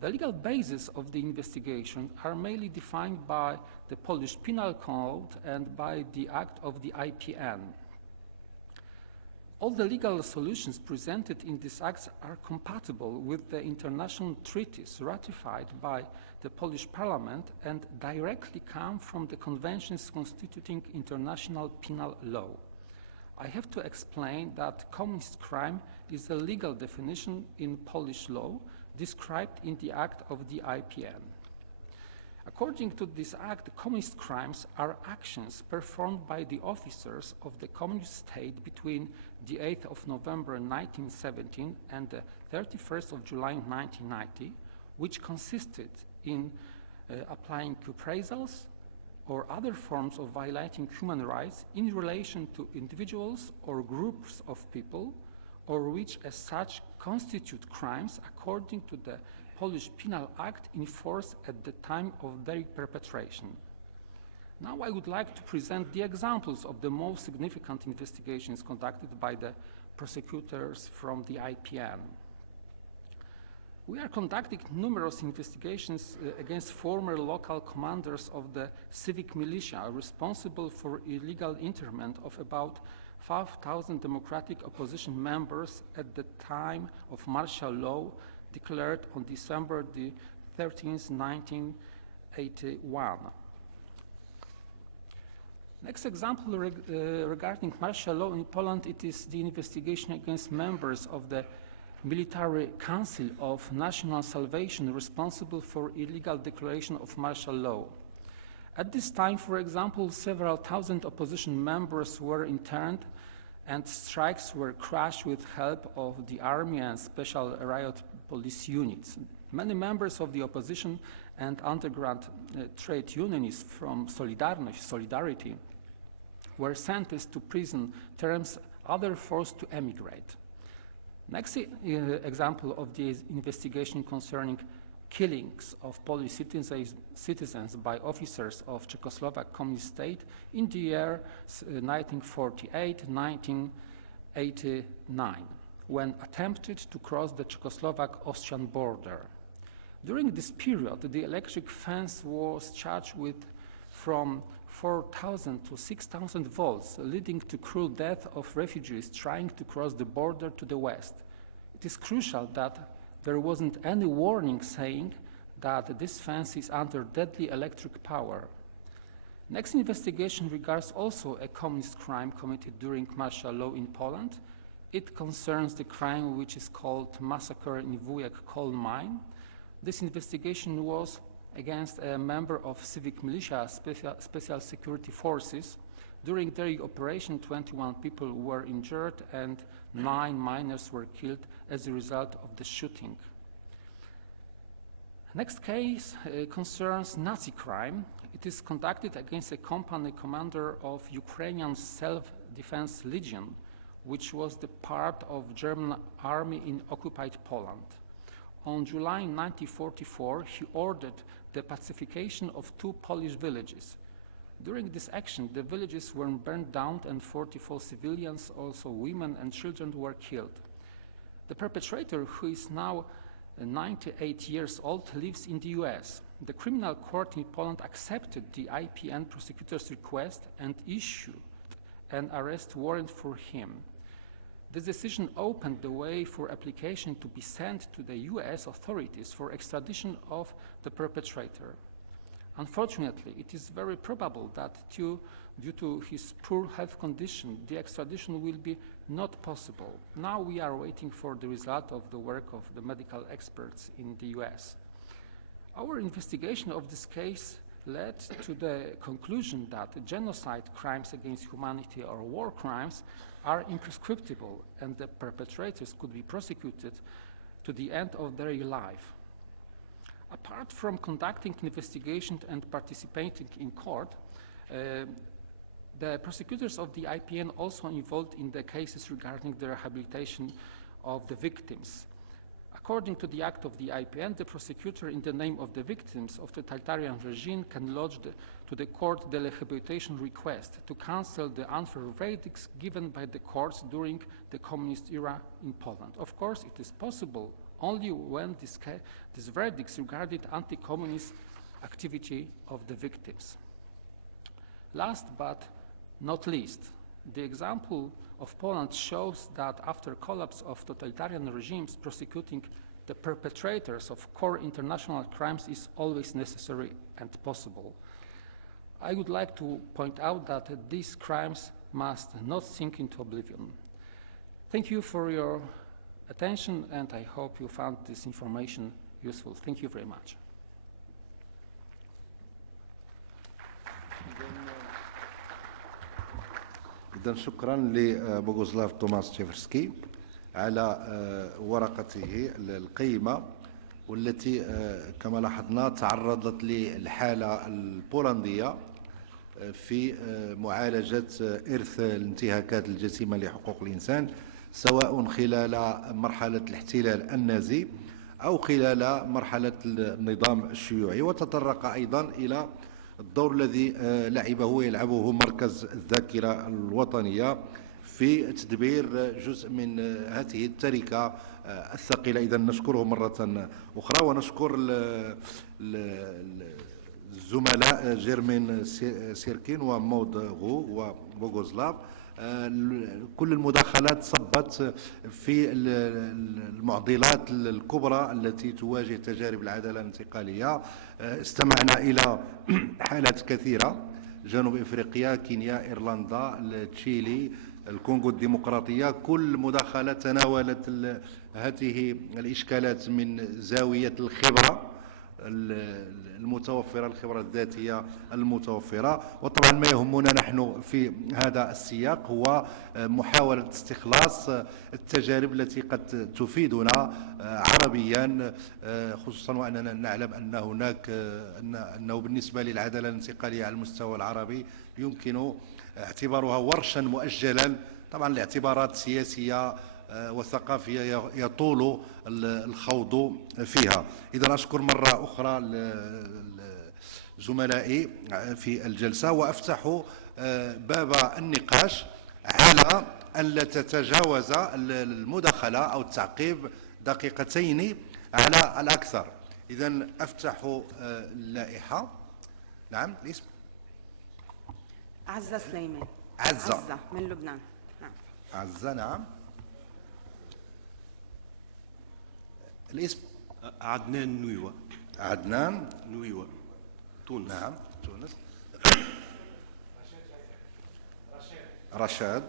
The legal basis of the investigation are mainly defined by the Polish Penal Code and by the Act of the IPN. All the legal solutions presented in these acts are compatible with the international treaties ratified by the Polish Parliament and directly come from the conventions constituting international penal law. I have to explain that communist crime is a legal definition in Polish law described in the Act of the IPN. According to this act, communist crimes are actions performed by the officers of the communist state between the 8th of November 1917 and the 31st of July 1990, which consisted in applying reprisals or other forms of violating human rights in relation to individuals or groups of people, or which as such constitute crimes according to the Polish Penal Act in force at the time of their perpetration. Now I would like to present the examples of the most significant investigations conducted by the prosecutors from the IPN. We are conducting numerous investigations against former local commanders of the civic militia responsible for illegal internment of about 5,000 democratic opposition members at the time of martial law declared on December the 13th, 1981. Next example regarding martial law in Poland, it is the investigation against members of the Military Council of National Salvation responsible for illegal declaration of martial law. At this time, for example, several thousand opposition members were interned and strikes were crushed with help of the army and special riot police units. Many members of the opposition and underground trade unionists from Solidarity were sentenced to prison terms, others forced to emigrate. Next example of the investigation concerning killings of Polish citizens by officers of Czechoslovak Communist State in the year 1948-1989, when attempted to cross the Czechoslovak-Austrian border. During this period, the electric fence was charged with from 4,000 to 6,000 volts, leading to cruel death of refugees trying to cross the border to the west. It is crucial that there wasn't any warning saying that this fence is under deadly electric power. Next investigation regards also a communist crime committed during martial law in Poland. It concerns the crime which is called massacre in Wujek coal mine. This investigation was against a member of civic militia special security forces During the operation, 21 people were injured and 9 minors were killed as a result of the shooting. Next case concerns Nazi crime. It is conducted against a company commander of Ukrainian Self-Defense Legion, which was the part of German army in occupied Poland. On July 1944, he ordered the pacification of 2 Polish villages. During this action, the villages were burned down and 44 civilians, also women and children, were killed. The perpetrator, who is now 98 years old, lives in the US. The criminal court in Poland accepted the IPN prosecutor's request and issued an arrest warrant for him. This decision opened the way for application to be sent to the US authorities for extradition of the perpetrator. Unfortunately, it is very probable that due to his poor health condition, the extradition will be not possible. Now we are waiting for the result of the work of the medical experts in the US. Our investigation of this case led to the conclusion that genocide, crimes against humanity, or war crimes are imprescriptible, and the perpetrators could be prosecuted to the end of their life. Apart from conducting investigations and participating in court, the prosecutors of the IPN also involved in the cases regarding the rehabilitation of the victims. According to the act of the IPN, the prosecutor, in the name of the victims of the totalitarian regime, can lodge to the court the rehabilitation request to cancel the unfair verdicts given by the courts during the communist era in Poland. Of course, it is possible only when these verdicts regarded anti-communist activity of the victims. Last but not least, the example of Poland shows that after collapse of totalitarian regimes, prosecuting the perpetrators of core international crimes is always necessary and possible. I would like to point out that these crimes must not sink into oblivion. Thank you for your attention, and I hope you found this information useful. Thank you very much. إذن شكرا لبوغوزلاف توماس تشيفرسكي على ورقته القيمة، والتي كما لاحظنا تعرضت للحالة البولندية في معالجة إرث الانتهاكات الجسيمة لحقوق الإنسان، سواء خلال مرحلة الاحتلال النازي أو خلال مرحلة النظام الشيوعي، وتطرق أيضا إلى الدور الذي لعبه ويلعبه مركز الذاكرة الوطنية في تدبير جزء من هذه التركة الثقيلة. إذن نشكره مرة أخرى، ونشكر الزملاء جيرمي سيركن ومود غو وبوغوزلاف. كل المداخلات صبت في المعضلات الكبرى التي تواجه تجارب العدالة الانتقالية. استمعنا إلى حالات كثيرة: جنوب افريقيا، كينيا، ايرلندا، تشيلي، الكونغو الديمقراطية. كل مداخلة تناولت هذه الإشكالات من زاوية الخبرة المتوفرة، الخبرة الذاتية المتوفرة. وطبعا ما يهمنا نحن في هذا السياق هو محاولة استخلاص التجارب التي قد تفيدنا عربيا، خصوصا وأننا نعلم أن هناك أنه بالنسبة للعدالة الانتقالية على المستوى العربي يمكن اعتبارها ورشا مؤجلا. طبعا الاعتبارات السياسية وثقافية يطول الخوض فيها. إذا أشكر مرة أخرى زملائي في الجلسة، وأفتح باب النقاش على أن لا تتجاوز المداخلة أو التعقيب دقيقتين على الأكثر. إذا أفتح اللائحة. نعم، الاسم عزة سليمان. عزة من لبنان. نعم. عزة. نعم. الاسم عدنان نويوة. عدنان نويوة، تونس. نعم، تونس. رشاد.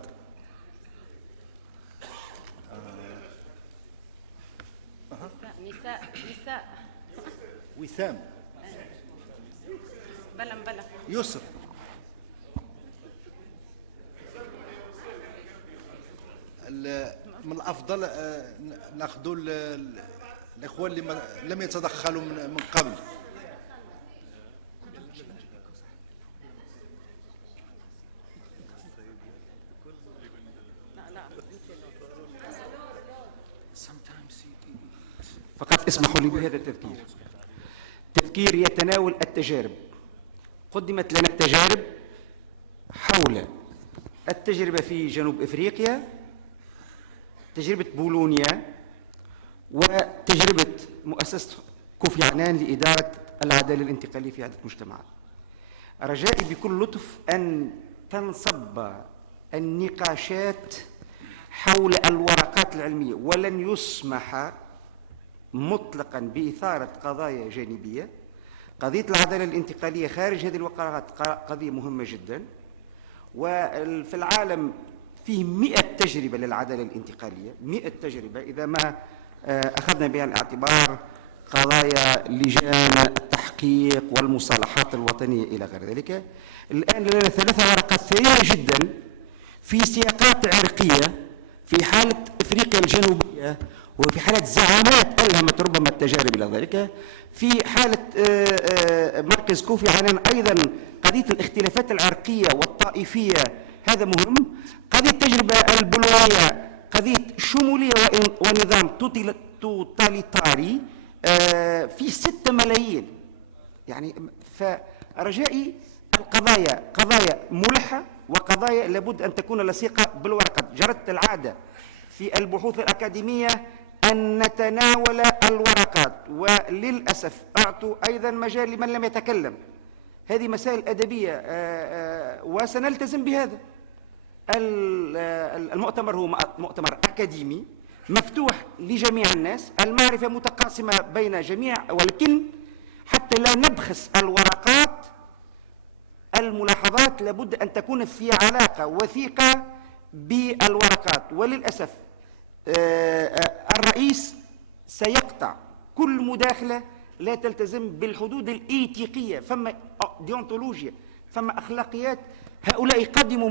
نساء وسام. بلا يسر. من الافضل ناخذوا الاخوان اللي لم يتدخلوا من قبل. فقط اسمحوا لي بهذا التذكير. تذكير يتناول التجارب. قدمت لنا التجارب حول التجربة في جنوب افريقيا، تجربة بولونيا، وتجربة مؤسسة كوفي عنان لإدارة العدالة الانتقالية في عدة مجتمعات. رجائي بكل لطف أن تنصب النقاشات حول الورقات العلمية، ولن يسمح مطلقا بإثارة قضايا جانبية. قضية العدالة الانتقالية خارج هذه الورقات قضية مهمة جدا، وفي العالم فيه 100 تجربة للعدالة الانتقالية، 100 تجربة إذا ما أخذنا بها الاعتبار قضايا لجان التحقيق والمصالحات الوطنية إلى غير ذلك. الآن لنا 3 ورقات ثرية جدا في سياقات عرقية، في حالة افريقيا الجنوبية، وفي حالة زعامات ألهمت ربما التجارب إلى ذلك، في حالة مركز كوفي عنان أيضا قضية الاختلافات العرقية والطائفية، هذا مهم. قضية التجربة البولونية قضية شمولية ونظام توتاليتاري في 6 ملايين. يعني فرجائي القضايا قضايا ملحة، وقضايا لابد أن تكون لصيقة بالورقة. جرت العادة في البحوث الأكاديمية أن نتناول الورقات، وللأسف أعطوا أيضا مجال لمن لم يتكلم. هذه مسائل أدبية وسنلتزم بهذا. المؤتمر هو مؤتمر أكاديمي مفتوح لجميع الناس، المعرفة متقاسمة بين جميع، ولكن حتى لا نبخس الورقات الملاحظات لابد أن تكون في علاقة وثيقة بالورقات. وللأسف الرئيس سيقطع كل مداخلة لا تلتزم بالحدود الإيثيقية. فما ديونتولوجيا، فما أخلاقيات. هؤلاء قدموا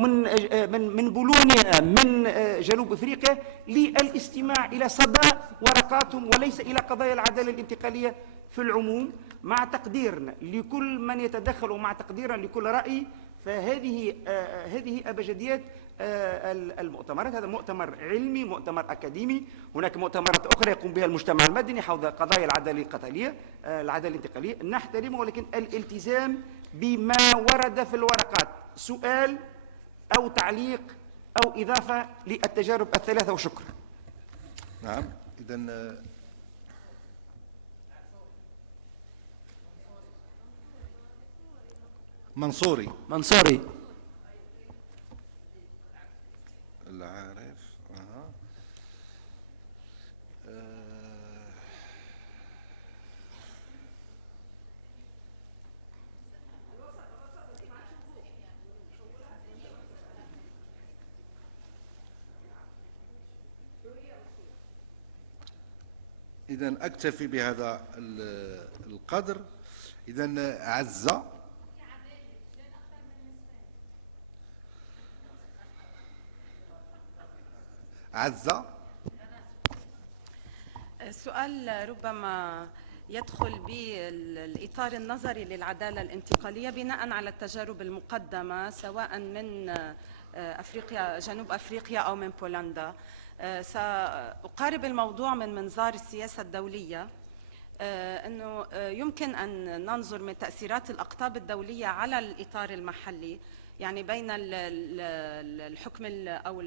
من بولونيا، من جنوب افريقيا، للاستماع الى صدى ورقاتهم وليس الى قضايا العداله الانتقاليه في العموم، مع تقديرنا لكل من يتدخل ومع تقديرنا لكل راي. فهذه ابجديات المؤتمرات. هذا مؤتمر علمي، مؤتمر اكاديمي. هناك مؤتمرات اخرى يقوم بها المجتمع المدني حول قضايا العداله الانتقاليه، نحترمه، ولكن الالتزام بما ورد في الورقات، سؤال أو تعليق أو إضافة للتجارب ال3، وشكرا. نعم، إذن منصوري العارف. إذن أكتفي بهذا القدر. إذن عزة. السؤال ربما يدخل بالإطار النظري للعدالة الانتقالية بناء على التجارب المقدمة سواء من أفريقيا، جنوب أفريقيا أو من بولندا. سأقارب الموضوع من منظار السياسة الدولية، أنه يمكن أن ننظر من تأثيرات الأقطاب الدولية على الإطار المحلي. يعني بين الحكم أو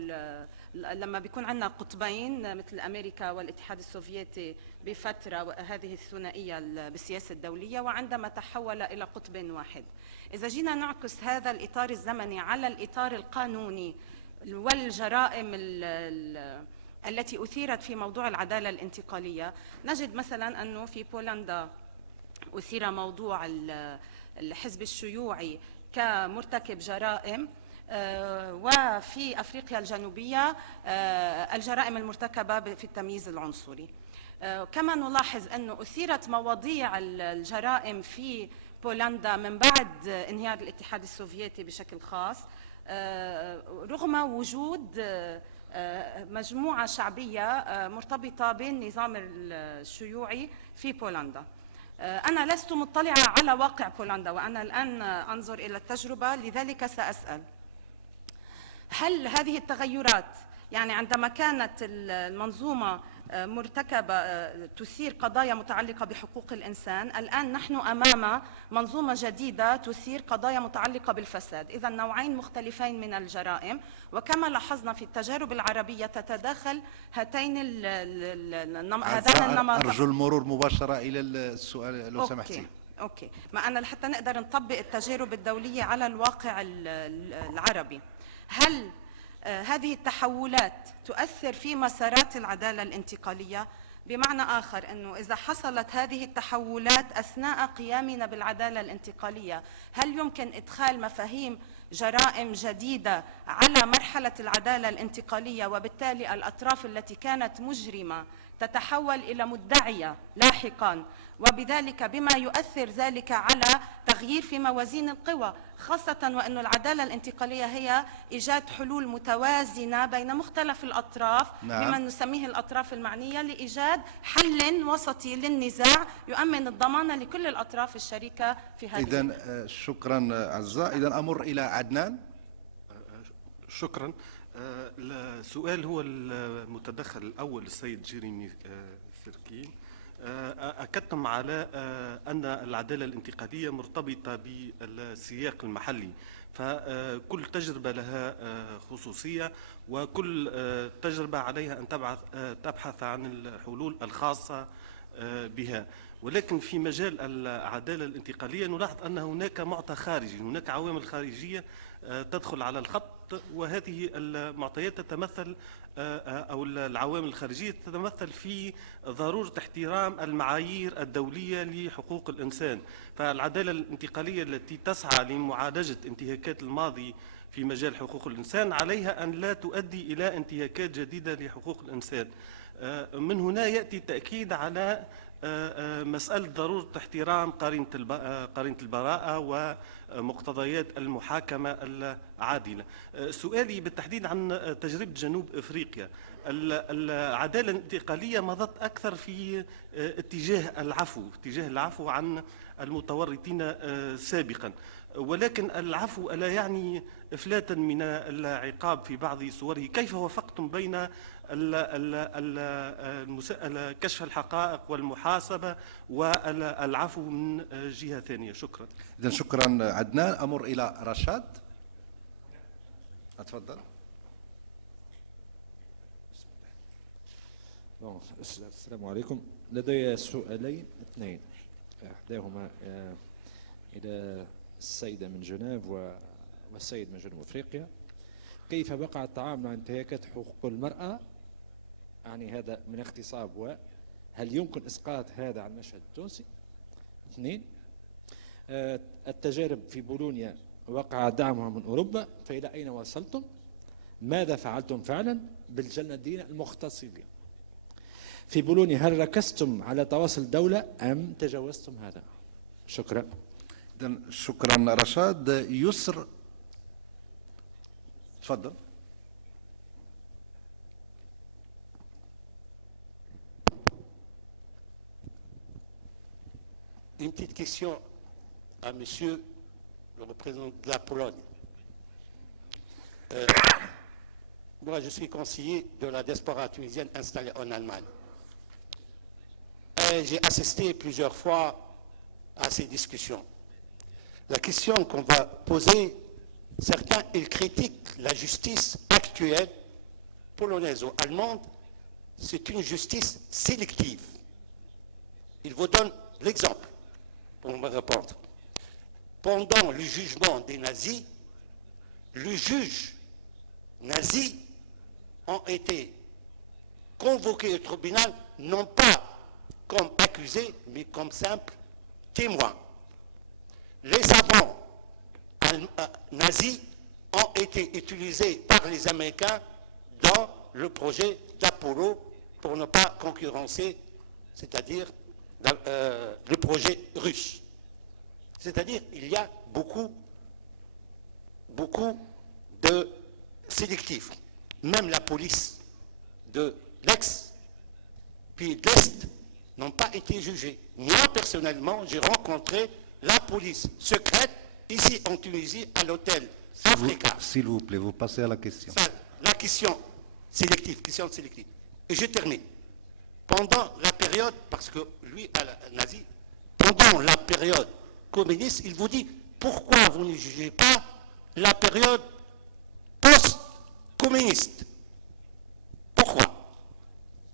لما بيكون عندنا قطبين مثل أمريكا والاتحاد السوفيتي بفترة هذه الثنائية بالسياسة الدولية، وعندما تحول إلى قطب واحد، إذا جينا نعكس هذا الإطار الزمني على الإطار القانوني والجرائم التي أثيرت في موضوع العدالة الانتقالية، نجد مثلا أنه في بولندا أثير موضوع الحزب الشيوعي كمرتكب جرائم، وفي أفريقيا الجنوبية الجرائم المرتكبة في التمييز العنصري. كما نلاحظ أنه أثيرت مواضيع الجرائم في بولندا من بعد انهيار الاتحاد السوفيتي بشكل خاص، رغم وجود مجموعة شعبية مرتبطة بالنظام الشيوعي في بولندا. أنا لست مطلعة على واقع بولندا، وأنا الآن أنظر إلى التجربة، لذلك سأسأل: هل هذه التغيرات، يعني عندما كانت المنظومة مرتكبة تثير قضايا متعلقة بحقوق الإنسان، الآن نحن أمام منظومة جديدة تثير قضايا متعلقة بالفساد، إذا نوعين مختلفين من الجرائم. وكما لاحظنا في التجارب العربية تتداخل هذان النمطين. أرجو المرور مباشرة إلى السؤال لو سمحتي. أوكي. ما أنا حتى نقدر نطبق التجارب الدولية على الواقع العربي. هل هذه التحولات تؤثر في مسارات العدالة الانتقالية؟ بمعنى آخر، أنه إذا حصلت هذه التحولات أثناء قيامنا بالعدالة الانتقالية، هل يمكن إدخال مفاهيم جرائم جديدة على مرحلة العدالة الانتقالية، وبالتالي الأطراف التي كانت مجرمة تتحول إلى مدعية لاحقاً، وبذلك بما يؤثر ذلك على تغيير في موازين القوى، خاصة وأن العدالة الانتقالية هي إيجاد حلول متوازنة بين مختلف الأطراف، نعم. بما نسميه الأطراف المعنية، لإيجاد حل وسطي للنزاع يؤمن الضمان لكل الأطراف الشريكة في هذه. إذن شكرا عزة. إذن أمر إلى عدنان. شكرا. السؤال هو المتدخل الأول السيد جيرمي سيركن. أكدتم على أن العدالة الانتقالية مرتبطة بالسياق المحلي، فكل تجربة لها خصوصية، وكل تجربة عليها أن تبحث عن الحلول الخاصة بها. ولكن في مجال العدالة الانتقالية نلاحظ أن هناك معطى خارجي، هناك عوامل خارجية تدخل على الخط، وهذه المعطيات تتمثل أو العوامل الخارجية تتمثل في ضرورة احترام المعايير الدولية لحقوق الإنسان. فالعدالة الانتقالية التي تسعى لمعالجة انتهاكات الماضي في مجال حقوق الإنسان عليها أن لا تؤدي إلى انتهاكات جديدة لحقوق الإنسان. من هنا يأتي التأكيد على مسألة ضرورة احترام قرينة البراءة ومقتضيات المحاكمة العادلة. سؤالي بالتحديد عن تجربة جنوب افريقيا. العدالة الانتقالية مضت أكثر في اتجاه العفو عن المتورطين سابقا، ولكن العفو ألا يعني إفلاتا من العقاب في بعض صوره؟ كيف وفقتم بين كشف الحقائق والمحاسبة والعفو من جهة ثانية؟ شكرا. إذن شكرا عدنان. أمر إلى رشاد. أتفضل. السلام عليكم. لدي سؤالين اثنين، احداهما الى السيده من جنوب والسيد من جنوب افريقيا. كيف وقع التعامل مع انتهاكات حقوق المراه؟ يعني هذا من اغتصاب، وهل يمكن اسقاط هذا على المشهد التونسي؟ اثنين، التجارب في بولونيا وقع دعمها من اوروبا، فالى اين وصلتم؟ ماذا فعلتم فعلا بالجنديين المغتصبين في بولونيا؟ هل ركزتم على تواصل الدولة أم تجاوزتم هذا؟ شكرا. شكرا رشاد. يسر تفضل. Une petite question à monsieur le représentant de la Pologne. Moi, je suis conseiller de la diaspora tunisienne installée en Allemagne. J'ai assisté plusieurs fois à ces discussions. La question qu'on va poser, certains, ils critiquent la justice actuelle, polonaise ou allemande. C'est une justice sélective. Ils vous donnent l'exemple pour me répondre. Pendant le jugement des nazis, les juges nazis ont été convoqués au tribunal, non pas comme accusés, mais comme simples témoins. Les savants nazis ont été utilisés par les Américains dans le projet d'Apollo pour ne pas concurrencer, c'est-à-dire le projet russe. C'est-à-dire il y a beaucoup de sélectifs. même la police de l'ex-pays de l'Est n'ont pas été jugés. Moi, personnellement, j'ai rencontré la police secrète ici en Tunisie à l'hôtel Africa. S'il vous plaît, vous passez à la question. Ça, la question sélective. Et je termine. Pendant la période, parce que lui, à la nazi, pendant la période communiste, il vous dit pourquoi vous ne jugez pas la période post-communiste. Pourquoi?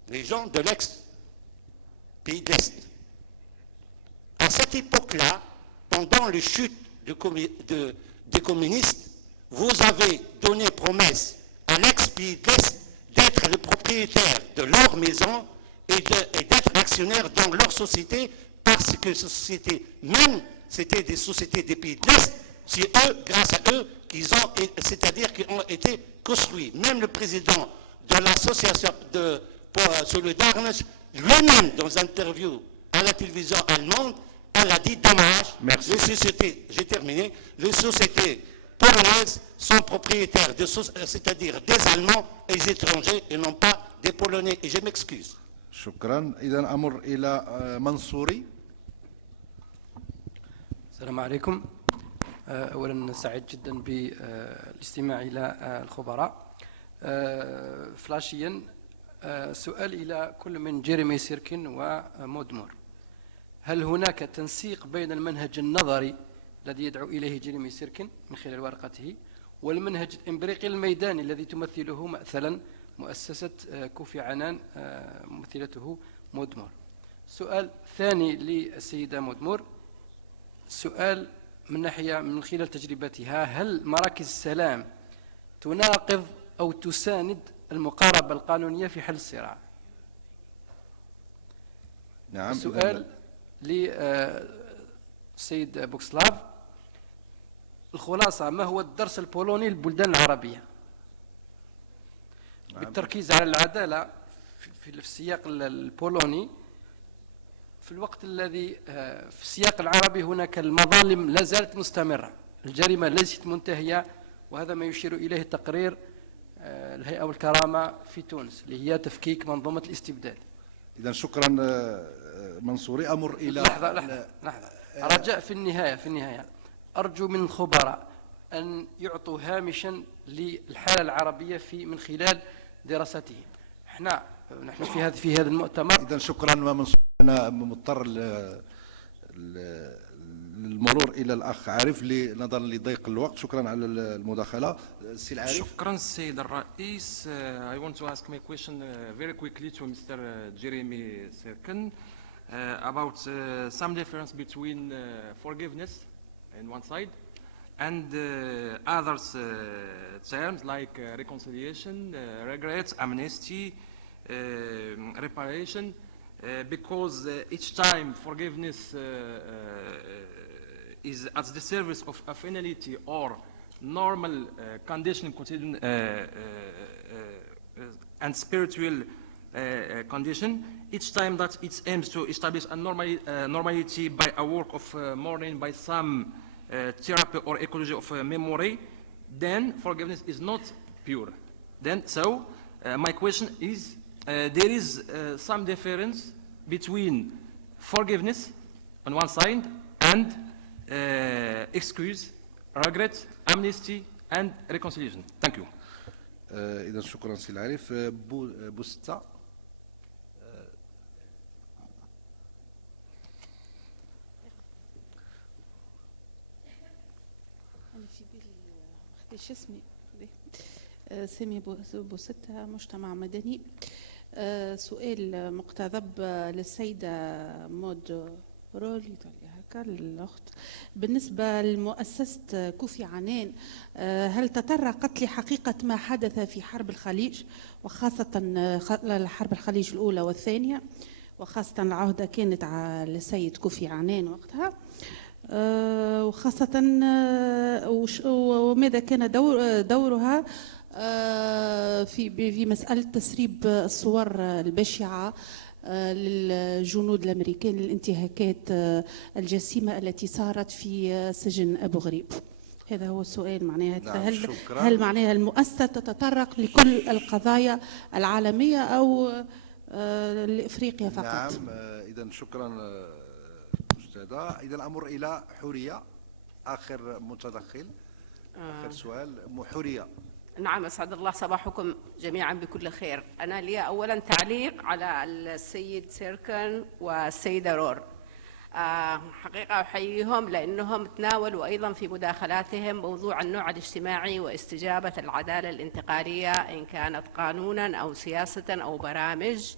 Les gens de l'ex-pays de l'Est. À cette époque-là, pendant les chutes des communistes, vous avez donné promesse à l'ex-pays de l'Est d'être le propriétaire de leur maison et d'être actionnaire dans leur société, parce que ces sociétés, même c'était des sociétés des pays de l'Est, c'est eux, grâce à eux, c'est-à-dire qui ont été construits. Même le président de l'association de Solidarność, lui-même, dans une interview à la télévision allemande, elle a dit dommage, les sociétés, j'ai terminé, les sociétés polonaises sont propriétaires, c'est-à-dire des Allemands et des étrangers, et non pas des Polonais, et je m'excuse. شكرا. إذا أمر إلى منصوري. السلام عليكم. أولا سعيد جدا بالاستماع إلى الخبراء. فلاشيا سؤال إلى كل من جيرمي سيركن ومودمور. هل هناك تنسيق بين المنهج النظري الذي يدعو إليه جيرمي سيركن من خلال ورقته والمنهج الإمبريقي الميداني الذي تمثله مثلا مؤسسة كوفي عنان ممثلته مودمور؟ سؤال ثاني للسيدة مودمور، سؤال من ناحية من خلال تجربتها، هل مراكز السلام تناقض أو تساند المقاربة القانونية في حل الصراع؟ نعم. سؤال للسيد بوكسلاف، الخلاصة ما هو الدرس البولوني للبلدان العربية بالتركيز على العدالة في السياق البولوني، في الوقت الذي في السياق العربي هناك المظالم لا زالت مستمرة، الجريمة ليست منتهية، وهذا ما يشير إليه تقرير الهيئة والكرامة في تونس اللي هي تفكيك منظومة الاستبداد. إذا شكرا منصوري. أمر إلى لحظة. رجاء في النهاية أرجو من الخبراء أن يعطوا هامشا للحالة العربية من خلال دراستهم. نحن في هذا المؤتمر. إذا شكرا منصور. أنا مضطر للمرور إلى الأخ عارف نظرا لضيق الوقت. شكرا على المداخلة. السي العارف. شكرا السيد الرئيس. I want to ask my question very quickly to Mr. Jérmie Sirken about some difference between forgiveness on one side and other terms like reconciliation, regrets, amnesty, reparation, because each time forgiveness is at the service of a finality or normal condition considered and spiritual condition, each time that it aims to establish a normality by a work of mourning, by some therapy or ecology of memory, then forgiveness is not pure. So my question is, there is some difference between forgiveness on one side and excuse, regret, amnesty and reconciliation. Thank you. إذا شكرا سي العارف. بوستا. خديش اسمي سامي بوستة مجتمع مدني. سؤال مقتضب للسيدة مود رولي هكا الأخت، بالنسبة لمؤسسة كوفي عنان، هل تطرقت لحقيقة ما حدث في حرب الخليج، وخاصة حرب الخليج الأولى والثانية، وخاصة العهدة كانت على السيد كوفي عنان وقتها، وخاصة وماذا كان دورها في مسألة تسريب الصور البشعة للجنود الأمريكان للانتهاكات الجسيمة التي صارت في سجن أبو غريب؟ هذا هو السؤال معناها نعم، شكراً. هل معناها المؤسسة تتطرق لكل القضايا العالمية أو لإفريقيا فقط؟ نعم، إذا شكرا أستاذة. إذا أمر إلى حورية، آخر متدخل، آخر سؤال. حورية. نعم، أسعد الله صباحكم جميعا بكل خير. أنا لي أولا تعليق على السيد سيركن والسيدة رور. حقيقة أحييهم لأنهم تناولوا أيضا في مداخلاتهم موضوع النوع الاجتماعي واستجابة العدالة الانتقالية إن كانت قانونا أو سياسة أو برامج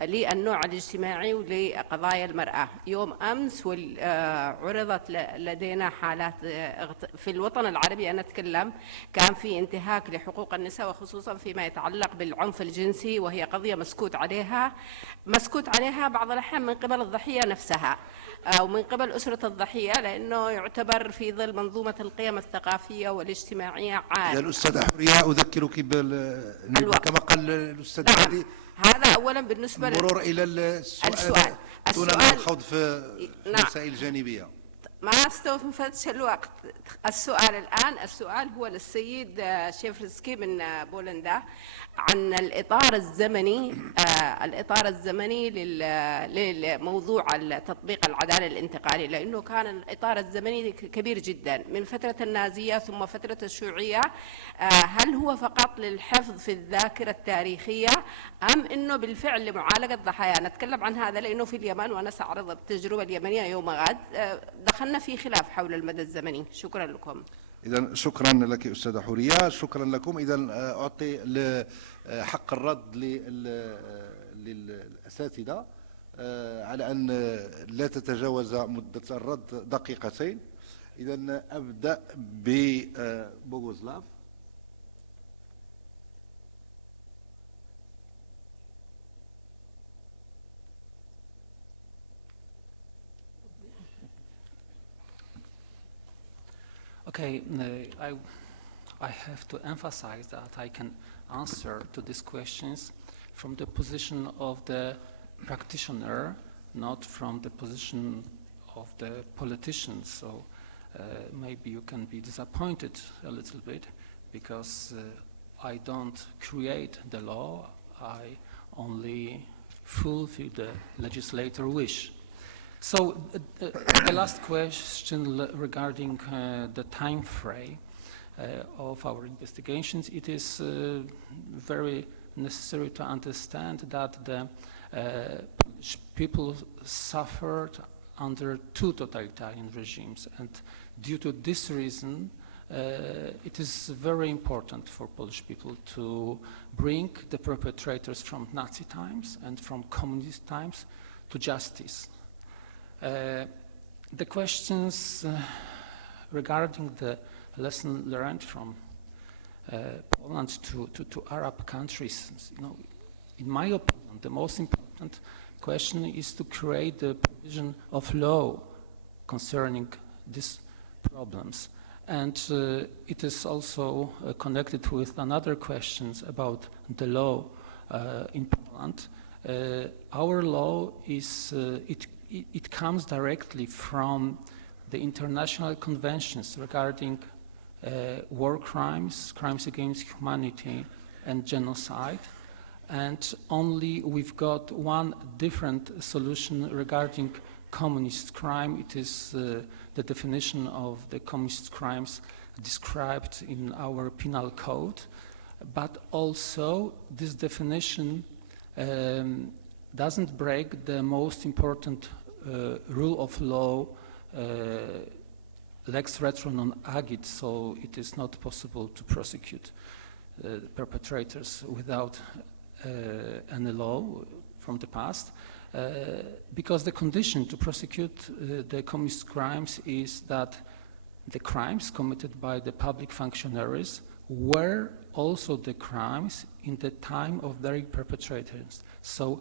للنوع الاجتماعي ولقضايا المرأة. يوم أمس عرضت لدينا حالات في الوطن العربي، أنا أتكلم، كان في انتهاك لحقوق النساء وخصوصا فيما يتعلق بالعنف الجنسي، وهي قضية مسكوت عليها بعض الأحيان من قبل الضحية نفسها أو من قبل أسرة الضحية، لأنه يعتبر في ظل منظومة القيم الثقافية والاجتماعية عار. الأستاذة حورية أذكرك كما قال الأستاذ علي. هذا أولا بالنسبة مرور إلى السؤال دون الخوض في مسائل جانبية. ما استوفيتش الوقت. السؤال هو للسيد شيفرسكي من بولندا عن الإطار الزمني لموضوع تطبيق العدالة الانتقالية، لأنه كان الإطار الزمني كبير جدا من فترة النازية ثم فترة الشيوعية. هل هو فقط للحفظ في الذاكرة التاريخية أم أنه بالفعل لمعالجة ضحايا؟ نتكلم عن هذا لأنه في اليمن، وأنا سأعرض التجربة اليمنية يوم غد، دخلنا في خلاف حول المدى الزمني. شكرا لكم. إذا شكرا لك أستاذة حورية، شكرا لكم. إذا أعطي حق الرد للأساتذة على أن لا تتجاوز مدة الرد دقيقتين. إذا أبدأ ببوغوزلاف. Okay, I have to emphasize that I can answer to these questions from the position of the practitioner, not from the position of the politician. So maybe you can be disappointed a little bit because I don't create the law, I only fulfill the legislator wish. So the last question regarding the time frame of our investigations, it is very necessary to understand that the Polish people suffered under two totalitarian regimes, and due to this reason it is very important for Polish people to bring the perpetrators from Nazi times and from communist times to justice. The questions regarding the lesson learned from Poland to Arab countries, you know, in my opinion, the most important question is to create the provision of law concerning these problems. And it is also connected with another questions about the law in Poland. Our law is, it comes directly from the international conventions regarding war crimes, crimes against humanity, and genocide. And only we've got one different solution regarding communist crime. It is the definition of the communist crimes described in our penal code. But also this definition doesn't break the most important rule of law, lex retro non agit, so it is not possible to prosecute perpetrators without any law from the past, because the condition to prosecute the communist crimes is that the crimes committed by the public functionaries were also the crimes in the time of their perpetrators. So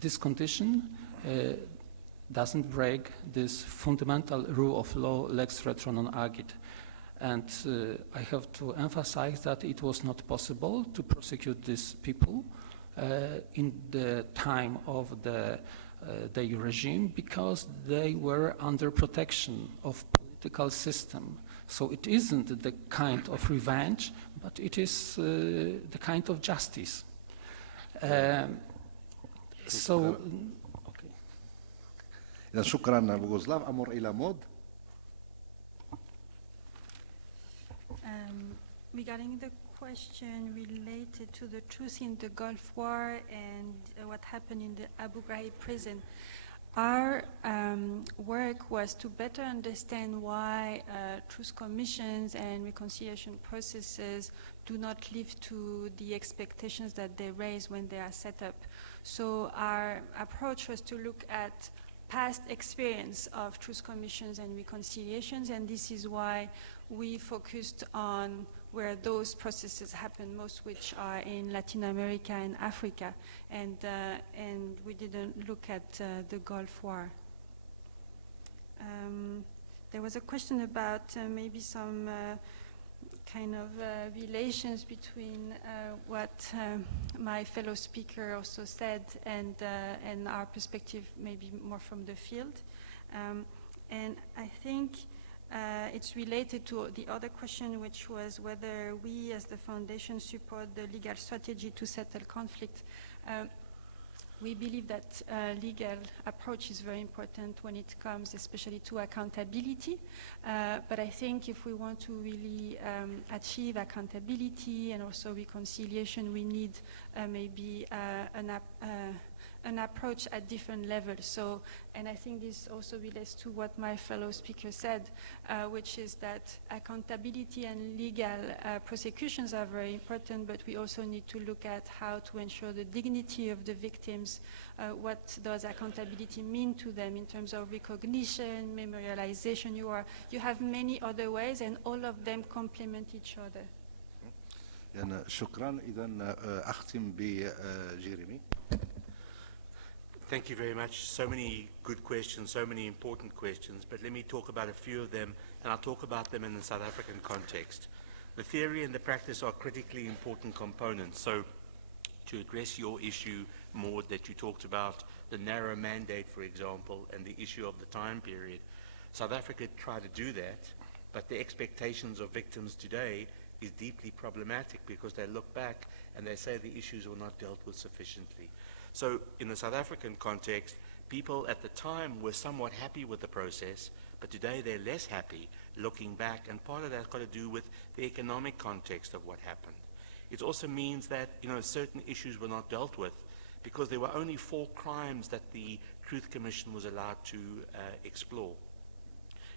this condition doesn't break this fundamental rule of law, lex retro non agit. And I have to emphasize that it was not possible to prosecute these people in the time of the regime because they were under protection of political system. So it isn't the kind of revenge, but it is the kind of justice. إذا شكرا بوغوزلاف. أمر إلى مود. Regarding the question related to the truth in the Gulf War and what happened in the Abu Ghraib prison, our work was to better understand why truth commissions and reconciliation processes do not live to the expectations that they raise when they are set up. So our approach was to look at past experience of truth commissions and reconciliations, and this is why we focused on where those processes happen most, which are in Latin America and Africa, and we didn't look at the Gulf War. There was a question about maybe some kind of relations between what my fellow speaker also said and our perspective, maybe more from the field. And I think it's related to the other question, which was whether we as the foundation support the legal strategy to settle conflict. We believe that legal approach is very important when it comes especially to accountability. But I think if we want to really achieve accountability and also reconciliation, we need maybe an approach at different levels. So, and I think this also relates to what my fellow speaker said, which is that accountability and legal prosecutions are very important, but we also need to look at how to ensure the dignity of the victims. What does accountability mean to them in terms of recognition, memorialization? You have many other ways, and all of them complement each other. يعني شكرا. إذا أختم بجيرمي. Thank you very much. So many good questions, so many important questions, but let me talk about a few of them, and I'll talk about them in the South African context. The theory and the practice are critically important components. So to address your issue more that you talked about, the narrow mandate, for example, and the issue of the time period, South Africa tried to do that, but the expectations of victims today is deeply problematic because they look back and they say the issues were not dealt with sufficiently. So in the South African context, people at the time were somewhat happy with the process, but today they're less happy looking back, and part of that's got to do with the economic context of what happened. It also means that, certain issues were not dealt with because there were only 4 crimes that the Truth Commission was allowed to explore.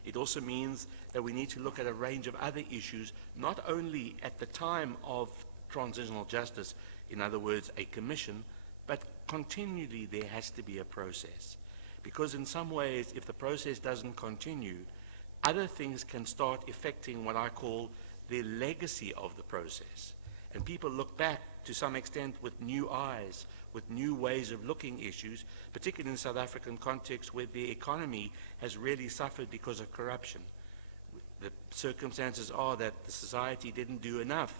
It also means that we need to look at a range of other issues, not only at the time of transitional justice, in other words, a commission, but continually there has to be a process. Because in some ways, if the process doesn't continue, other things can start affecting what I call the legacy of the process. And people look back to some extent with new eyes, with new ways of looking issues, particularly in the South African context where the economy has really suffered because of corruption. The circumstances are that the society didn't do enough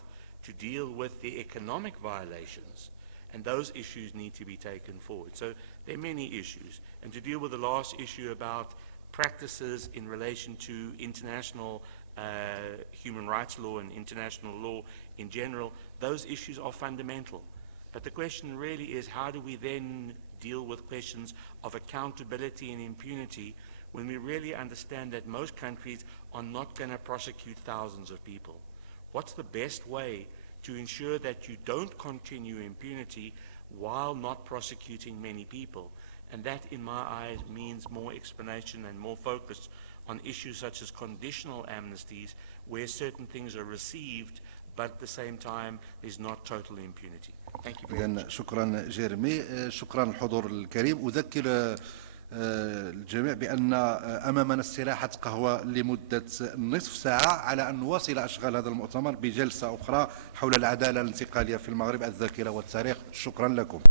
to deal with the economic violations, and those issues need to be taken forward. So there are many issues. And to deal with the last issue about practices in relation to international human rights law and international law in general, those issues are fundamental. But the question really is, how do we then deal with questions of accountability and impunity when we really understand that most countries are not going to prosecute thousands of people? What's the best way to ensure that you don't continue impunity while not prosecuting many people? And that, in my eyes, means more explanation and more focus on issues such as conditional amnesties, where certain things are received, but at the same time, there's not total impunity. Thank you very much. شكرا جيرمي. شكرا الحضور الكريم. أذكر الجميع بأن أمامنا استراحة قهوة لمدة نصف ساعة على أن نواصل أشغال هذا المؤتمر بجلسة أخرى حول العدالة الانتقالية في المغرب، الذاكرة والتاريخ. شكرا لكم.